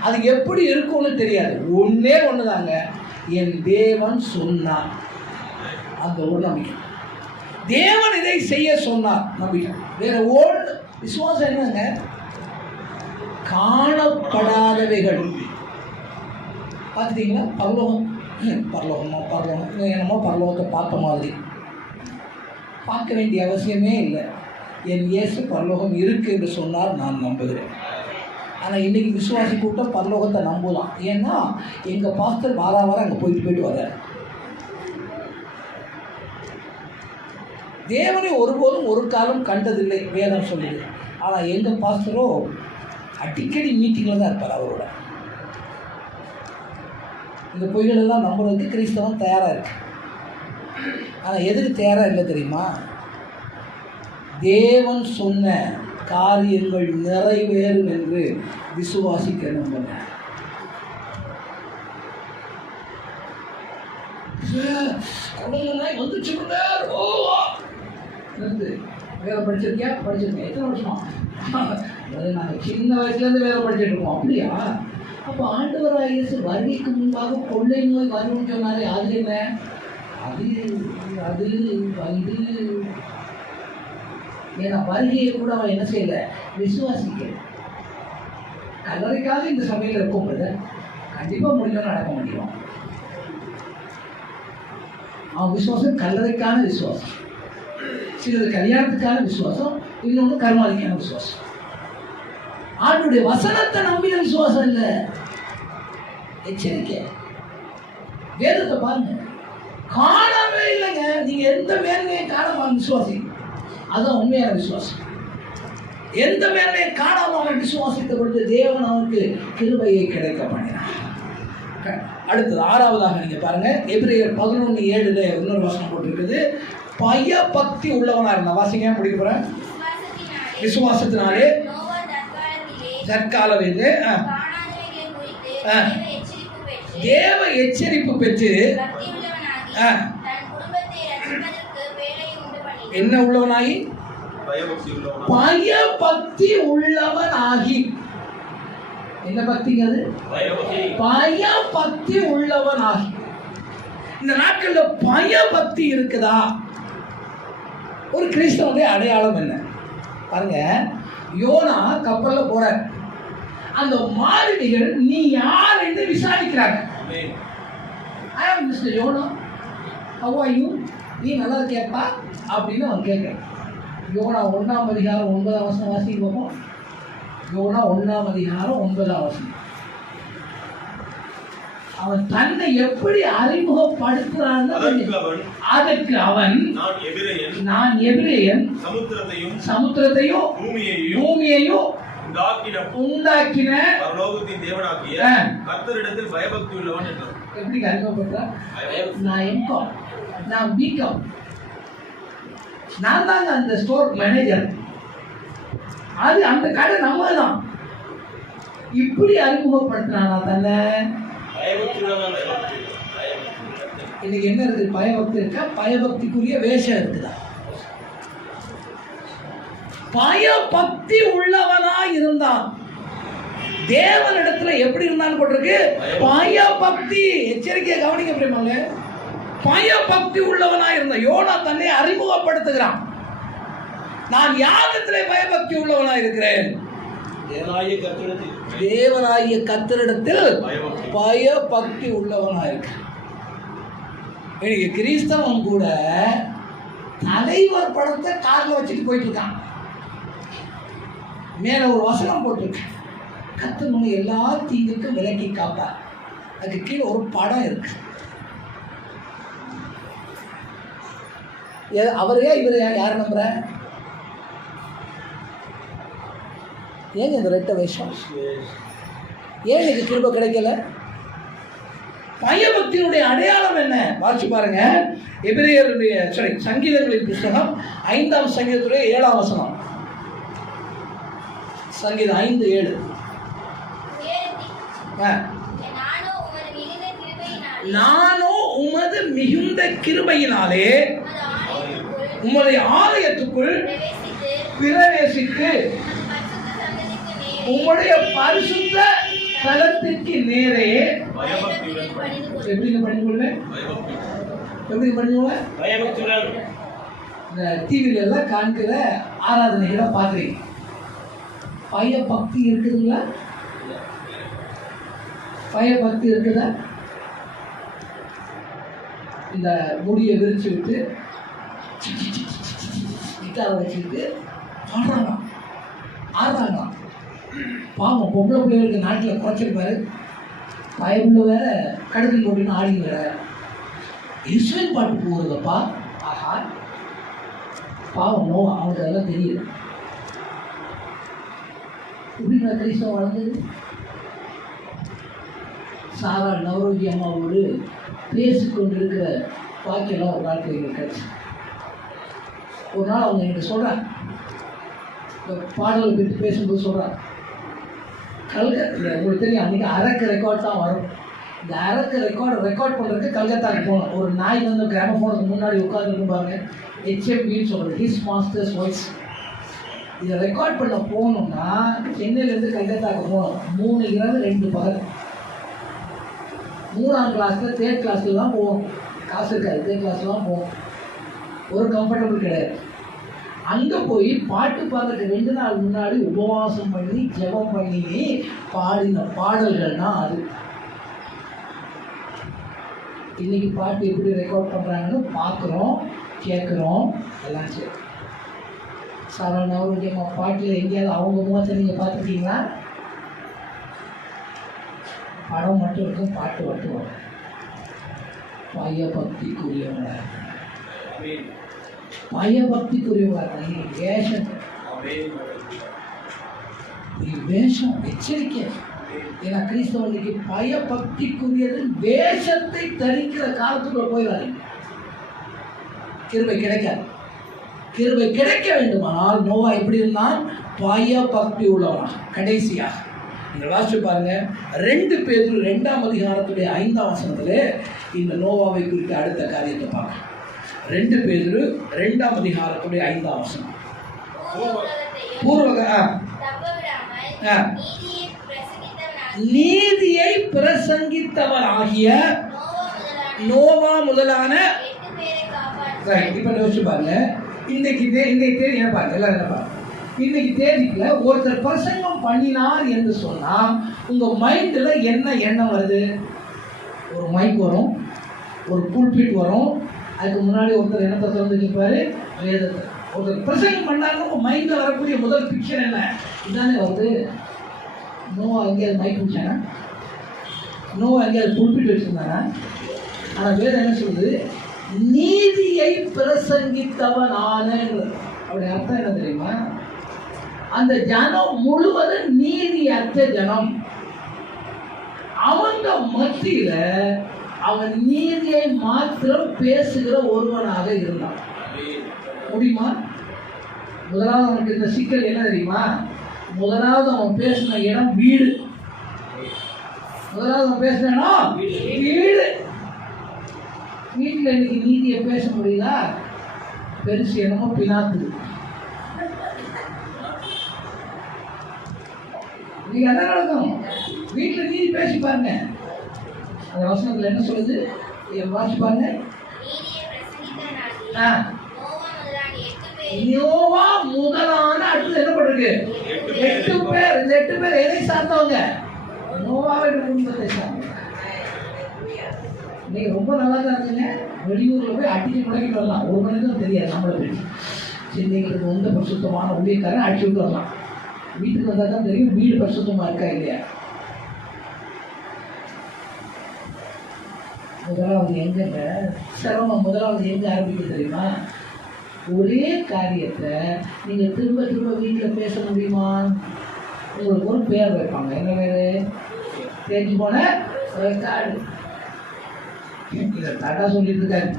அது எப்படி இருக்கும்னு தெரியாது. ஒன்றே ஒன்று தாங்க, என் தேவன் சொன்னார். அந்த ஒரு நம்பிக்கை. தேவன் இதை செய்ய சொன்னார் நம்பிக்கை. வேற ஒன்று விசுவாசம் என்னங்க? காணப்படாதவைகள். பார்த்துட்டீங்களா? பரலோகம் என்னமோ பரலோகத்தை பார்த்த மாதிரி. பார்க்க வேண்டிய அவசியமே இல்லை. என் இயேசு பரலோகம் இருக்கு என்று சொன்னார், நான் நம்புகிறேன். ஆனால் இன்னைக்கு விசுவாசி கூட்டம் பரலோகத்தை நம்பலாம். ஏன்னா எங்கள் பாஸ்டர் வாரம் அங்கே போயிட்டு வர்றார். தேவனை ஒருபோதும் ஒரு காலம் கண்டதில்லை வேதம் சொல்லுது. ஆனால் எங்கள் பாஸ்டரோ அடிக்கடி மீட்டிங்கில் தான் இருப்பார் அவரோட. இந்த பொய்களெல்லாம் நம்புறதுக்கு கிறிஸ்தவம் தயாராக இருக்கு. ஆனால் எதுக்கு தயாராக இல்லை தெரியுமா? தேவன் சொன்ன காரியங்கள் நிறைவேறும் என்று விசுவாசிக்க நம்புறேன். வந்துச்சு வேலை படிச்சிருக்கியா? படிச்சிருக்கேன். எத்தனை வருஷமா? நாங்கள் சின்ன வயசுலேருந்து வேலை படிச்சுட்டு இருக்கோம். அப்படியா? அப்போ ஆண்டவராக இயேசு வருகைக்கு முன்பாக கொள்ளை நோய் வரும்னு சொன்னாலே அது என்ன? அது வந்து ஏன்னா வருகையை கூட அவன் என்ன செய்யலை, விசுவாசிக்க. கல்லறைக்காக இந்த சபையில் இருக்கும் போது கண்டிப்பாக முடியும், நடக்க முடியும். அவன் விசுவாசம் கல்லறைக்கான விசுவாசம், சிலது கல்யாணத்துக்கான விசுவாசம், இன்னொன்று கர்மாதிக்கான விசுவாசம். ஆண்டுடைய வசனத்தை நம்பின விசுவாசம் இல்லை. எச்சரிக்கை. வேதத்தை பாருங்க, காணவே இல்லைங்க. நீங்க எந்த மேன்மையும் காணாம விசுவாசி, அதுதான் உண்மையான விசுவாசம். எந்த மேன்மையும் காணாம அவன் விசுவாசித்த பொழுது தேவன் அவனுக்கு கிருபையை கிடைக்க பண்ணினான். அடுத்தது ஆறாவதாக நீங்க பாருங்க, எபிரேயர் 11:7 இன்னொரு வசனம் போட்டிருக்குது. பய பக்தி உள்ளவனா இருந்தா, வாசிங்க முடிக்க போறேன். விசுவாசத்தினாலே தற்காலவே தேவ எச்சரிப்பு பெற்று என்ன உள்ளவனாகி? பய பக்தி உள்ளவனாகி. என்ன பக்திங்க அது? பய பக்தி உள்ளவனாகி. இந்த நாட்கள்ல பய பக்தி இருக்குதா? ஒரு கிறிஸ்தவனுடைய அடையாளம் என்ன பாருங்க. யோனா கப்பல்ல போற அந்த மாலுமிகள் நீ யார் என்று விசாரிக்கிறாங்க. I am mister Yona, how are you? நீ நல்லா கேட்பா அப்படின்னு அவன் கேட்கிறான். யோனா 1:9 வாசிக்க பார்ப்போம். யோனா 1:9. அவன் தன்னை எப்படி அறிமுகப்படுத்துறான்னு அதற்கு அவன் நான் எபிரேயன், சமுத்திரத்தையும் பூமியையும் உண்டாக்கின பரலோகத்தின் தேவனாகிய கர்த்தரிடத்தில் பயபக்தி உள்ளவன் என்றான். எப்படி அறிமுகப்படுறான்? நான் எம்காம், நான் பிகாம், நான் தாங்க அந்த ஸ்டோர் மேனேஜர், அது அந்த கடை நம்ம தான். இப்படி அறிமுகப்படுத்தினானா தன்னை? இன்னைக்கு என்ன இருக்கு? பயபக்தி இருக்கா? பயபக்திக்குரிய வேஷம் இருக்குதா? பயபக்தி உள்ளவனா இருந்தான். தேவனிடத்துல எப்படி இருந்தான்னு போட்டிருக்கு? பயபக்தி. எச்சரிக்கையை கவனிக்க முடியுமாங்க? பயபக்தி உள்ளவனா இருந்தான். யோனா தன்னை அறிமுகப்படுத்துகிறான். நான் யாரிடத்திலே பயபக்தி உள்ளவனா இருக்கிறேன்? தேவனாகிய கர்த்தரிடத்தில் பயபக்தி உள்ளவனா இருக்கு. இன்னைக்கு கிறிஸ்தவன் கூட தலைவர் படத்தை கார்ல வச்சுட்டு போயிட்டு இருக்கான். மேல ஒரு வசனம் போட்டிருக்கு, கர்த்தர் உன்னை எல்லா தீங்குக்கும் விலக்கி காப்பார். அதுக்கு கீழே ஒரு படம் இருக்கு. அவரையா இவரையா யார் நம்புற? ஏங்க இந்த ரெட்ட வேஷம்? ஏன் எனக்கு கிருபை கிடைக்கல? பயபக்தியினுடைய அடையாளம் என்ன? வாசிச்சு பாருங்க. எபிரேயருடைய சங்கீதங்களின் புஸ்தகம் 5ஆம் சங்கீதத்துடைய 7ஆம் வசனம். சங்கீதம் 5:7. நானோ உமது மிகுந்த கிருபையினாலே உமது ஆலயத்துக்குள் பிரவேசித்து உம்முடைய பரிசுத்த தலத்திற்கு நேரே எப்படிங்க பண்ணி கொள்வேன்? எப்படி பண்ணுவோம்? இந்த டிவில எல்லாம் காண்கிற ஆராதனைகளை பார்க்குறீங்க. பயபக்தி இருக்குதுங்களா? பயபக்தி இருக்குதா? இந்த முடியை விரிச்சு விட்டு கிட்டாரை வச்சுக்கிட்டு பாடுறாங்க, ஆடுறாங்க. பாவம் பொம்பளை பிள்ளைகளுக்கு நாட்டில் குறைச்சிருப்பாரு. பயமுள்ள வேற கடுக்கல் போட்டுன்னு ஆடி வேற இஸ்ரேல் பாட்டு போகிறதப்பா. ஆஹா, பாவம் நோ, அவனுக்கு அதெல்லாம் தெரியல. எப்படி நான் கிறிஸ்தவம் வளர்ந்தது? சாரா நவரோஜி அம்மாவோடு பேசிக்கொண்டிருக்கிற வாக்கியெல்லாம் ஒரு நாள் எங்களுக்கு கிடைச்சி. ஒரு நாள் அவங்க என்கிட்ட சொல்கிறாங்க, இந்த பாடலை பற்றி பேசும்போது சொல்கிறாங்க, கல்கத்தா உங்களுக்கு தெரியும் அன்றைக்கி அரக்கு ரெக்கார்ட் தான் வரும். இந்த அரக்கு ரெக்கார்ட் பண்ணுறதுக்கு கல்கத்தாவுக்கு போகணும். ஒரு நாய் வந்து கிராமஃபோனுக்கு முன்னாடி உட்காந்துருக்கு பாருங்க, HMVன்னு சொல்கிறது, ஹிஸ் மாஸ்டர்ஸ் வாய்ஸ். இதை ரெக்கார்ட் பண்ண போகணும்னா சென்னையிலேருந்து கல்கத்தாவுக்கு போகணும். 3 இரவு 2 பகல். 3ஆம் கிளாஸில் 3rd கிளாஸில் தான் போவோம். காசு இருக்காது, 3rd கிளாஸில் தான் போவோம். ஒரு கம்ஃபர்டபுள் கிடையாது. அங்கே போய் பாட்டு பாடுறதுக்கு 2 நாள் முன்னாடி உபவாசம் பண்ணி ஜெபம் பண்ணி பாடின பாடல்கள்னா அது. இன்னைக்கு பாட்டு எப்படி ரெக்கார்ட் பண்ணுறாங்கன்னு பார்க்குறோம், கேட்குறோம், எல்லாம் சரி. சாரா நவரோஜி அம்மா பாட்டில் எங்கேயாவது அவங்க முகத்தை நீங்கள் பார்த்துருக்கீங்களா? படம் மட்டும் இருக்கும், பாட்டு மட்டும் வரும். பயபக்திக்குரியவங்க, பயபக்திக்குரியவங்க. வேஷம், வேஷம் எச்சரிக்கை. ஏன்னா கிறிஸ்தவனுக்கு பயபக்திக்குரியது வேஷத்தை தரிக்கிற காலத்துக்குள்ள போயிடாதீங்க. கிருபை கிடைக்காது. கிருபை கிடைக்க வேண்டுமானால் நோவா எப்படி இருந்தான்? பயபக்தி உள்ளவனா. கடைசியாக நீங்கள் வாசிச்சு பாருங்க, 2 பேதுரு 2ஆம் அதிகாரத்துடைய 5ஆம் வசனத்திலே இந்த நோவாவை குறித்து அடுத்த காரியத்தை பார்க்கலாம். 2 பேதுரு 2ஆம் அதிகாரத்துடைய 5ஆம் வசனம். நீதியை பிரசங்கித்தவராகிய நோவா முதலான இப்ப யோசிச்சு பாருங்க. இன்னைக்கு தேதி என்ன பாருங்க, எல்லாரும் என்ன பாருங்க, இன்னைக்கு தேதிக்குள்ள ஒருத்தர் பிரசங்கம் பண்ணினார் என்று சொன்னா உங்க மைண்ட்ல என்ன எண்ணம் வருது? ஒரு மைக் வரும், ஒரு புல்பிட் வரும், அதுக்கு முன்னாடி ஒருத்தர் என்னத்தை திறந்து வச்சுப்பாரு, வேதத்தை. ஒருத்தர் பிரசங்கம் பண்ணாருன்னா உங்க மைண்ட்ல வரக்கூடிய முதல் பிக்சர் என்ன? இதுதானே வருது. நோவா எங்கேயாவது மைக் வச்சானா? நோவா எங்கேயாவது புல்பிட் வச்சிருந்தானா? ஆனா வேதம் என்ன சொல்லுது? நீதியை பிரசங்கித்தவனான. அப்படி அர்த்தம் என்ன தெரியுமா? அந்த ஜனம் முழுவதும் நீதி அற்ற ஜனம். அவங்க மத்தியில அவன் நீதியை மாத்திரம் பேசுகிற ஒருவனாக இருந்தான். முடியுமா? முதலாவது அவனுக்கு இந்த சிக்கல் என்ன தெரியுமா? முதலாவது அவன் பேசின இடம் வீடு. முதலாவது அவன் பேசின இடம் வீடு. வீட்டில் இன்னைக்கு நீதியை பேச முடியுதா? பெருசு என்னமோ பினாத்துது. நீங்க என்ன நடக்கும்? வீட்டில் நீதி பேசி பாருங்க. அந்த வசனத்தில் என்ன சொல்லுது? வாசி பாருங்க. நோவா முதலான அடுத்து என்ன பண்றது? 8 பேர். இந்த 8 பேர் எதை சார்ந்தவங்க? நோவாவை குடும்பத்தை சார்ந்தவங்க. நீங்க ரொம்ப நல்லா தான் இருக்குங்க. வெளியூர்ல போய் அடிச்சு முடக்கிட்டு வரலாம். ஒரு மணிக்கும் தெரியாது நம்மளை பற்றி. சென்னைக்கு வந்த பரிசுத்தமான ஊழியக்காரன் அடிச்சு விட்டு வரலாம். வீட்டுக்கு வந்தால் தான் தெரியும் வீடு பரிசுத்தமாக இருக்கா இல்லையா. முதலாவது எங்க சிரமம்? முதலாவது எங்க ஆரம்பிக்க தெரியுமா? ஒரே காரியத்தை நீங்க திரும்ப திரும்ப வீட்டில் பேச முடியுமா? உங்களுக்கு ஒரு பேர் வைப்பாங்க. என்ன பேரு? தெரிஞ்சு போன ரெக்கார்டு. இதை டாட்டா சொல்லிட்டு இருக்காரு.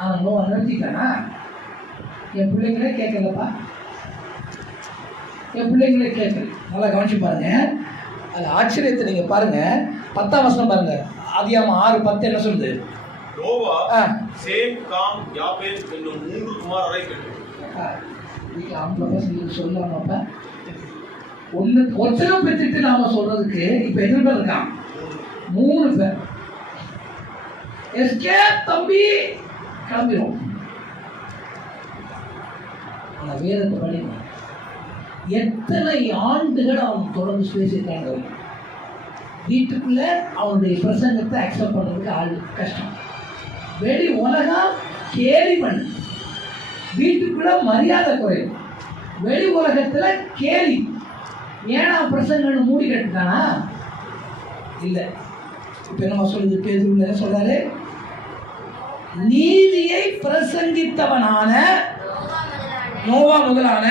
அவன் நோ நிறுத்திட்டானா? என் பிள்ளைங்களே கேட்கலப்பா, என் பிள்ளைங்களே கேட்கல. நல்லா கவனிச்சு பாருங்க. அது ஆச்சரியத்தை நீங்க பாருங்க. 10ஆம் வசனம் பாருங்க. ஆதியாகமம் 6:10 என்ன சொல்லுது? நோவா சேம், காம், யாபேத் என்னும் 3 குமாரரை பெற்றார். வீட்டில் ஆம்பளை பசங்களுக்கு சொல்லாமப்பா ஒருத்தரை பெற்றுட்டு நாம சொல்றதுக்கு இப்ப எத்தனை பேர் இருக்கான்? 3 பேர். எஸ்கேப் தம்பி கிளம்பிடும். அந்த வேதத்தை படிக்கணும். எத்தனை ஆண்டுகள் அவன் தொடர்ந்து பேசியிருக்காங்க. வீட்டுக்குள்ள அவனுடைய பிரசங்கத்தை அக்செப்ட் பண்றதுக்கு ஆள் கஷ்டம். வெளி உலகம் கேலி பண்ணு, வீட்டுக்குள்ள மரியாதை குறையும், வெளி உலகத்துல கேலி. ஏன்னா பிரசங்கன்னு மூடி கட்டுட்டானா? இல்லை. இப்ப என்ன சொல்லுது? பேதுருல என்ன சொல்றாரு? நீதியை பிரசங்கித்தவனான நோவா முதலான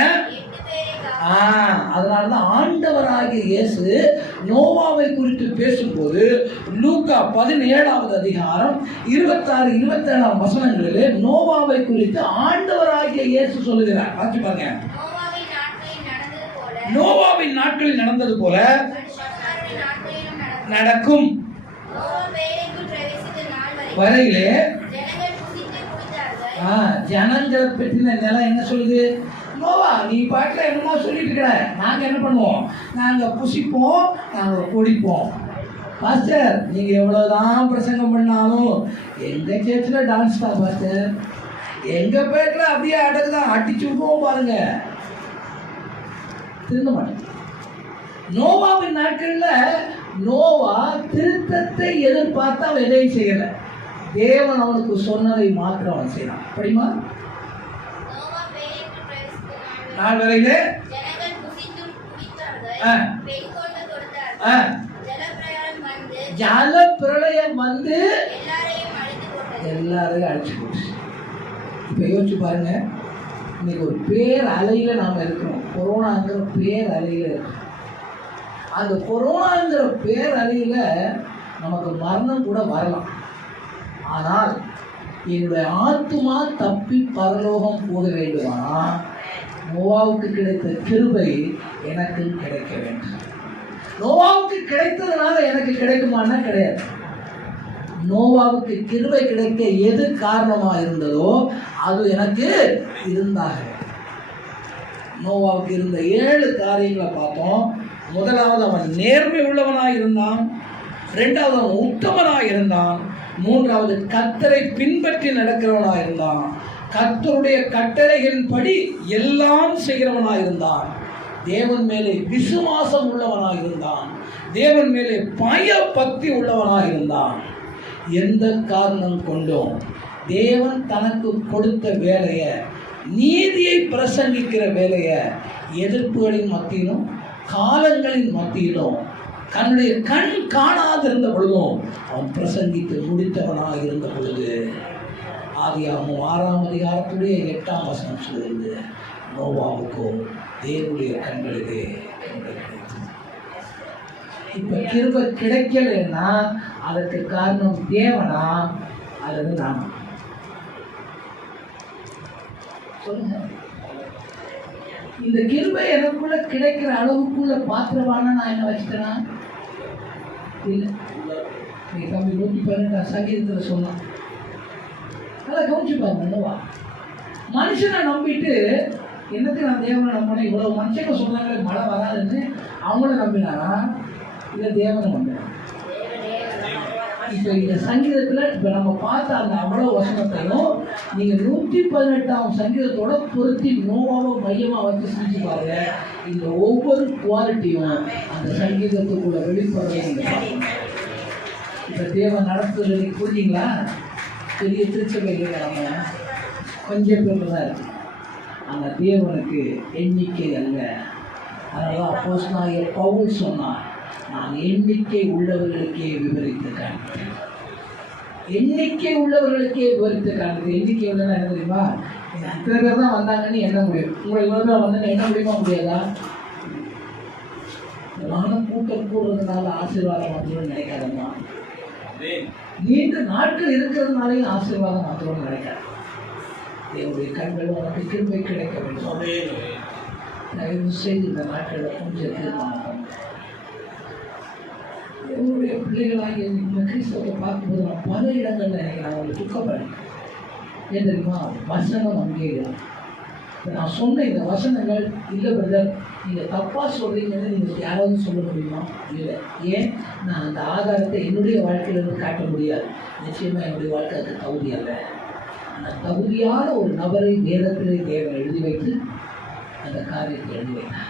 அதனாலதான் ஆண்டவராகிய இயேசு நோவாவை குறித்து பேசும்போது லூக்கா 17வது அதிகாரம் 26, 27 வசனங்களிலே நோவாவை குறித்து ஆண்டவராகிய இயேசு சொல்லுகிறார். பார்த்து பாருங்க. நோவாவின் நாட்களில் நடந்தது போல நடக்கும் வரையிலே ஜனங்களை பற்றின நிலம் என்ன சொல்லுது? நோவா, நீ பாட்டில் என்னமோ சொல்லிட்டு இருக்கிற, நாங்கள் என்ன பண்ணுவோம்? நாங்கள் புசிப்போம், நாங்கள் குடிப்போம். பாஸ்டர், நீங்கள் எவ்வளோதான் பிரசங்கம் பண்ணாலும் எங்கள் சேர்ச்சில் டான்ஸ் தான் பாஸ்டர், எங்கள் பேட்டில் அப்படியே அடக்குதான், அடிச்சு விடுவோம் பாருங்க. திருந்த மாட்டேன். நோவாவின் நாட்களில் நோவா திருத்தத்தை எதிர்பார்த்து அவன் எதையும் செய்யலை. தேவன் அவனுக்கு சொன்னதை மாத்திரம் அவன் செய்யலாம். அப்படிமா? நாள் வரையிலே ஜல பிரளயம் வந்து எல்லாரையும் அழிச்சு போச்சு. இப்ப யோசிச்சு பாருங்க, இன்னைக்கு ஒரு பேர் அலையில நாம இருக்கிறோம். கொரோனாங்கிற பேர் அலையில இருக்கோம். அந்த கொரோனாங்கிற பேர் அலையில நமக்கு மரணம் கூட வரலாம். ஆனால் என்னுடைய ஆத்துமா தப்பி பரலோகம் போக வேண்டுமானா நோவாவுக்கு கிடைத்த கிருபை எனக்கு கிடைக்க வேண்டும். நோவாவுக்கு கிடைத்ததுனால எனக்கு கிடைக்குமானா கிடையாது. நோவாவுக்கு கிருபை கிடைக்க எது காரணமா இருந்ததோ அது எனக்கு இருந்தாக. நோவாவுக்கு இருந்த 7 காரியங்களை பார்த்தோம். முதலாவது, அவன் நேர்மை உள்ளவனாய் இருந்தான். 2வது, அவன் உத்தமனாய் இருந்தான். 3வது, கர்த்தரை பின்பற்றி நடக்கிறவனாய் இருந்தான். கர்த்தருடைய கட்டளைகளின்படி எல்லாம் செய்கிறவனாய் இருந்தான். தேவன் மேலே விசுவாசம் உள்ளவனாய் இருந்தான். தேவன் மேலே பயபக்தி உள்ளவனாய் இருந்தான். எந்த காரணம் கொண்டும் தேவன் தனக்கு கொடுத்த வேலையை, நீதியை பிரசங்கிக்கிற வேலையை எதிர்ப்புகளின் மத்தியிலும் காலங்களின் மத்தியிலும் தன்னுடைய கண் காணாதிருந்த பொழுதும் அவன் பிரசங்கித்து முடித்தவனாக இருந்த பொழுது ஆதியாகமம் 6ஆம் அதிகாரத்துடைய 8ஆம் வசனம் சொல்லுது, நோவாவுக்கோ தேவனுடைய கண்களிலே கிடைத்தது. இப்ப கிருபை கிடைக்கலன்னா அதற்கு காரணம் தேவனா அல்லது நானா? சொல்லுங்க. இந்த கிருபை எனக்குள்ள கிடைக்கிற அளவுக்குள்ள பாத்திரவான நான் என்ன வச்சுட்டேனா? இல்லை. நீ தம்பி 118 சங்கீதத்தில் சொன்னான். நல்லா கவனிச்சு பாருங்க. மனுஷனை நம்பிட்டு என்னத்துக்கு நான் தேவனை நம்பினேன், இவ்வளவு மனுஷங்க சொன்னாங்க மழை வராதுன்னு அவங்கள நம்பினானா இல்லை தேவனை நம்பினா? இப்போ இந்த சங்கீதத்தில் இப்போ நம்ம பார்த்த அந்த அவ்வளோ வசனத்தையும் நீங்கள் 118ஆம் சங்கீதத்தோட பொருத்தி நோவாவை மையமாக வச்சு செஞ்சு பாருங்க. இந்த ஒவ்வொரு குவாலிட்டியும் அந்த சங்கீதத்துக்குள்ள வெளிப்படுறது. இப்போ தேவன் நடத்துறது நீங்கள் புரிஞ்சிங்களா? பெரிய திருச்சபை நம்ம கொஞ்சம் பேர் தான் இருக்கு. அந்த தேவனுக்கு எண்ணிக்கை அல்ல. அதனால அப்போஸ்தலனாகிய பவுல் சொன்னார், நான் எண்ணிக்கை உள்ளவர்களுக்கே விவரித்து காண்கிறேன். எண்ணிக்கை உள்ளவர்களுக்கே விவரித்து காண்கிறேன். எண்ணிக்கை உள்ளனா என்ன தெரியுமா? இத்தனை பேர் தான் வந்தாங்கன்னு எண்ண முடியும். உங்களை இவ்வளோ பேர் வந்தாங்க எண்ண முடியுமா? முடியாதா? நானும் கூட்டம் கூடுறதுனால ஆசீர்வாதம் வந்துடும் நினைக்காதம்மா. நீண்ட நாட்கள் இருக்கிறதுனாலையும் ஆசீர்வாதம் வந்துடும் நினைக்காது. என்னுடைய கண்கள் உனக்கு கிருபை கிடைக்க வேண்டும். தயவு செய்து இந்த நாட்களில் கொஞ்சம் தீர்மானம். என்னுடைய பிள்ளைகளாகிய இந்த கிறிஸ்தவத்தை பார்க்கும்போது நான் பல இடங்கள்ல எனக்கு நான் ஒரு துக்கப்படுறேன். ஏன் தெரியுமா? வசனம் அங்கே நான் சொன்ன இந்த வசனங்கள் இல்லை பிரதர், நீங்கள் தப்பாக சொல்கிறீங்கன்னு நீங்கள் யாராவது சொல்ல முடியுமா? இல்லை. ஏன்? நான் அந்த ஆதாரத்தை என்னுடைய வாழ்க்கையிலிருந்து காட்ட முடியாது. நிச்சயமாக என்னுடைய வாழ்க்கை அது தகுதி அல்ல. ஆனால் தகுதியான ஒரு நபரை வேதத்திலே தேவன் எழுதி வைத்து அந்த காரியத்தை எழுதி வைத்தார்.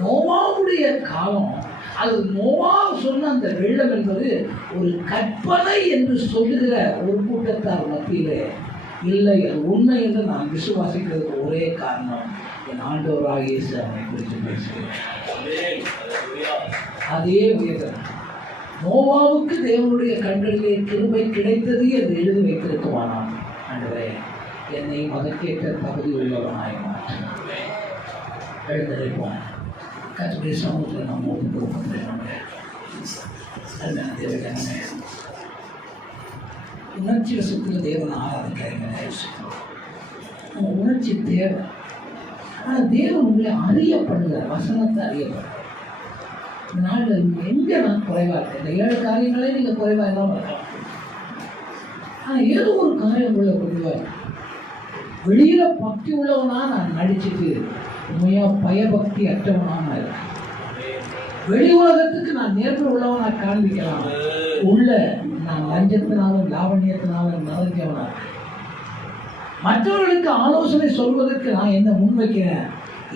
நோவாவுடைய காலம், அது நோவா சொன்ன அந்த வெள்ளம் என்பது ஒரு கற்பனை என்று சொல்லுகிற ஒரு கூட்டத்தார் மத்தியிலே இல்லை, அது உண்மை என்று நான் விசுவாசிக்கிறதுக்கு ஒரே காரணம் என் ஆண்டவராக இயேசு அவனை குறித்து பேசுகிறேன். அதே வேதம் நோவாவுக்கு தேவனுடைய கண்களிலே கிருபை கிடைத்தது என்று எழுதி வைத்திருக்குமானால், ஆண்டவரே என்னை மதக்கேற்ற தகுதி உள்ளவனாய் மாற்ற எழுந்திருப்போம். கர்த்தருடைய சமூகத்தில் நாம் ஒப்பு கொடுக்கின்றோம். உணர்ச்சி வசத்தில் தேவனை ஆராதிக்கிறீங்க. நம்ம உணர்ச்சி தேவை. ஆனால் தேவன் உங்களை அறியப்படுகிற வசனத்தை அறியப்படுற இந்த நாளில் எங்கே நான் குறைவாக இருக்கேன்? இந்த 7 காரியங்களே நீங்கள் குறைவாக இல்லாமல் இருக்கலாம். ஆனால் ஏதோ ஒரு காரியம் உள்ள குறைவாக இருக்கு. வெளியில பக்தி உள்ளவனா நான் நடிச்சுட்டு உண்மையா பயபக்தி அற்றவனான இருக்கேன். வெளி உலகத்துக்கு நான் நேர்மை உள்ளவனா காண்பிக்கலாம், உள்ள நான் லஞ்சத்தினாலும் லாவண்யத்தினாலும் நிறைஞ்சவனா இருக்கேன். மற்றவர்களுக்கு ஆலோசனை சொல்வதற்கு நான் என்ன முன்வைக்கிறேன்?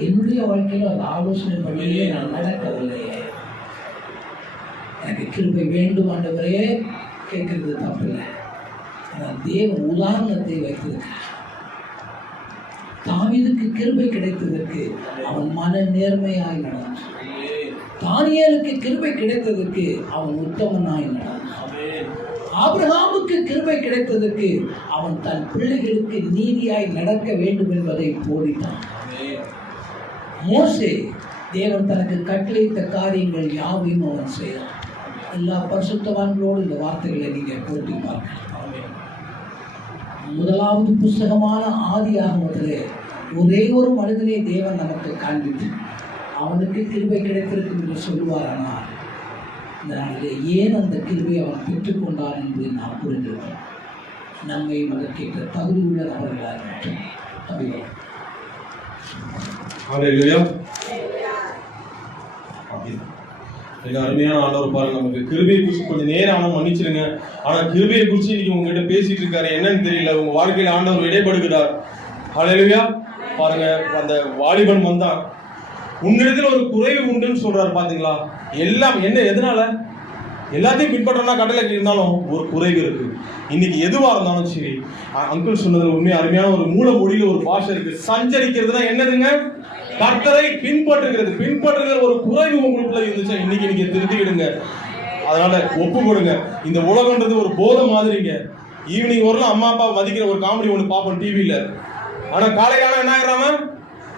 என்னுடைய வாழ்க்கையில் அந்த ஆலோசனை பண்ணியே நான் நடக்கவில்லையே. எனக்கு கிருபை வேண்டும் ஆண்டவரே கேட்கறது தப்பில்லை. ஆனால் தேவன் உதாரணத்தை வைத்திருக்கிறார். தாவீதுக்கு கிருபை கிடைத்ததற்கு அவன் மன நேர்மையாய் நடந்தான். தானியேலுக்கு கிருபை கிடைத்ததற்கு அவன் உத்தமனாய் நடந்தான். ஆபிரகாமுக்கு கிருபை கிடைத்ததற்கு அவன் தன் பிள்ளைகளுக்கு நீதியாய் நடக்க வேண்டும் என்பதை போதித்தான். மோசே தேவன் தனக்கு கட்டளையிட்ட காரியங்கள் யாவையும் அவன் செய்தான். எல்லா பரிசுத்தவான்களோடு இந்த வார்த்தைகளை நீங்கள் போட்டி பார்க்கலாம். முதலாவது புஸ்தகமான ஆதியாகமத்திலே ஒரே ஒரு மனிதனை தேவன் நமக்கு காண்பித்து அவனுக்கு கிருபை கிடைத்திருக்கும் என்று சொல்லுவாரானால், இந்த நாளிலே ஏன் அந்த கிருபை அவன் பெற்றுக்கொண்டான் என்பதை நாம் புரிந்திருக்கிறோம். நம்மை அதற்கேற்ற தகுதி உள்ள நபர்களாக இருக்கும். அருமையான ஆண்டவர் பாருங்க, நமக்கு கிருபையை குறித்து கொஞ்சம் நேரம் ஆனா மன்னிச்சிருங்க. ஆனா கிருபையை குறித்து இன்னைக்கு உங்ககிட்ட பேசிட்டு இருக்காரு, என்னன்னு தெரியல. உங்க வாழ்க்கையில ஆண்டவர் இடைப்படுகிறார். ஹல்லேலூயா. பாருங்க, அந்த வாலிபன் வந்தான், உன்னிடத்தில் ஒரு குறைவு உண்டுன்னு சொல்றாரு. பாத்தீங்களா? எல்லாம் என்ன, எதனால? எல்லாத்தையும் பின்பற்றனா கட்டளை இருந்தாலும் ஒரு குறைவு இருக்கு. இன்னைக்கு எதுவா இருந்தாலும் சரி, அங்கிள் சொன்னதுல உண்மையா அருமையான ஒரு மூல மொழியில ஒரு பாஷை இருக்கு. சஞ்சரிக்கிறதுனா என்னதுங்க? கர்த்தரை பின்பற்றுகிறது. பின்பற்றுகிற ஒரு குறைவு உங்களுக்குள்ள இருந்துச்சா இன்னைக்கு நீங்க திருத்திக்கிடுங்க. அதனால ஒப்பு கொடுங்க. இந்த உலகன்றது ஒரு போதை மாதிரிங்க. ஈவினிங் வரலாம் அம்மா அப்பா மதிக்கிற ஒரு காமெடி ஒன்று பார்ப்போம் டிவியில. ஆனா காலையில என்ன ஆகிறாம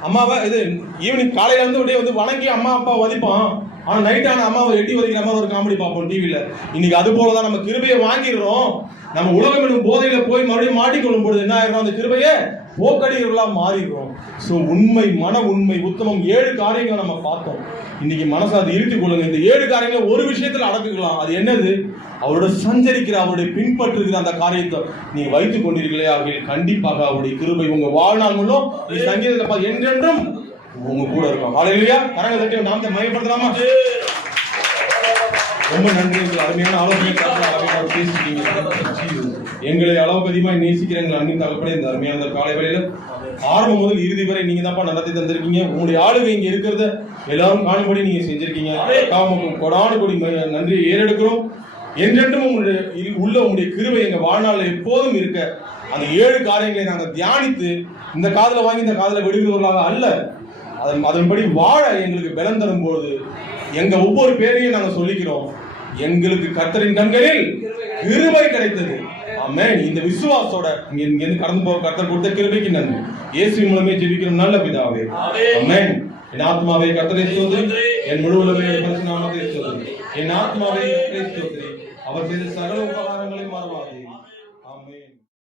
அம்மாவை இது ஈவினிங் காலையில வந்து வணங்கி அம்மா அப்பா மதிப்பான். ஆனா நைட் ஆன அம்மாவை எட்டி வரைக்கிற மாதிரி ஒரு காமெடி பார்ப்போம் டிவியில. இன்னைக்கு அது போலதான் நம்ம கிருபையை வாங்கிடுறோம். நம்ம உலகம் என்னும் போதையில போய் மறுபடியும் மாட்டிக்கொள்ளும் பொழுது என்ன ஆயிரும்? அந்த கிருபையை போக்கடிகளா மாறிடுறோம். ஸோ உண்மை, மன உண்மை, உத்தமம் 7 காரியங்களை நம்ம பார்த்தோம். இன்னைக்கு மனசை அதை இருத்திக் கொள்ளுங்க. இந்த 7 காரியங்களை ஒரு விஷயத்துல அடக்குக்கலாம். அது என்னது? அவரோட சஞ்சரிக்கிற, அவருடைய பின்பற்றுகிற அந்த காரியத்தை நீங்க வைத்துக் கொண்டிருக்கலையா? அவர்கள் கண்டிப்பாக அவருடைய கிருபை உங்க வாழ்நாள் மூலம் சங்கீதத்தை என்றென்றும் உங்க கூட இருக்கும். ஹல்லேலூயா. கரங்க தட்டி நாமத்தை மையப்படுத்தலாமா? ரொம்ப நன்றி. அருமையான ஆலோசனை பேசிட்டீங்க. எங்களை அளவுக்கு அதிகமாக நேசிக்கிற எங்கள் அன்பின் தகப்பனே, இந்த அருமையான காலை வேளையில ஆரம்பம் முதல் இறுதி வரை நீங்க தான்ப்பா நடத்தி தந்திருக்கீங்க. உங்களுடைய ஆளுகை இங்க இருக்கிறத எல்லாரும் காணும்படி நீங்க செஞ்சிருக்கீங்க. கொடான கொடி நன்றியை ஏறெடுக்கிறோம். என்றென்றும் உங்களுடைய கிருபை எங்க வாழ்நாளில் எப்போதும் இருக்க அந்த 7 காரியங்களை நாங்கள் தியானித்து இந்த காதல வாங்கி இந்த காதல விடுகிறவர்களாக அல்ல, அதன்படி வாழ எங்களுக்கு பலம் தரும் போது எங்க ஒவ்வொரு பேரையும் நாங்க சொல்லிக்கிறோம். எங்களுக்கு கர்த்தரின் கண்களில் கிருபை கிடைத்தது. ஆமென். இந்த விசுவாசத்தோட இங்க இருந்து கடந்து போக கர்த்தர் கொடுத்த கிருபைக்கு நன்றி. இயேசுவின் மூலமே ஜெபிக்கிறோம் நல்ல பிதாவே. ஆமென். என் ஆத்மாவை கர்த்தரை ஸ்தோத்திரி, என் முழு உள்ளமே பரிசுத்த நாமத்தை ஸ்தோத்திரி. என் ஆத்மாவை கர்த்தரை ஸ்தோத்திரி, அவர் செய்த சகல உபகாரங்களையும் மறவாதே. ஆமென்.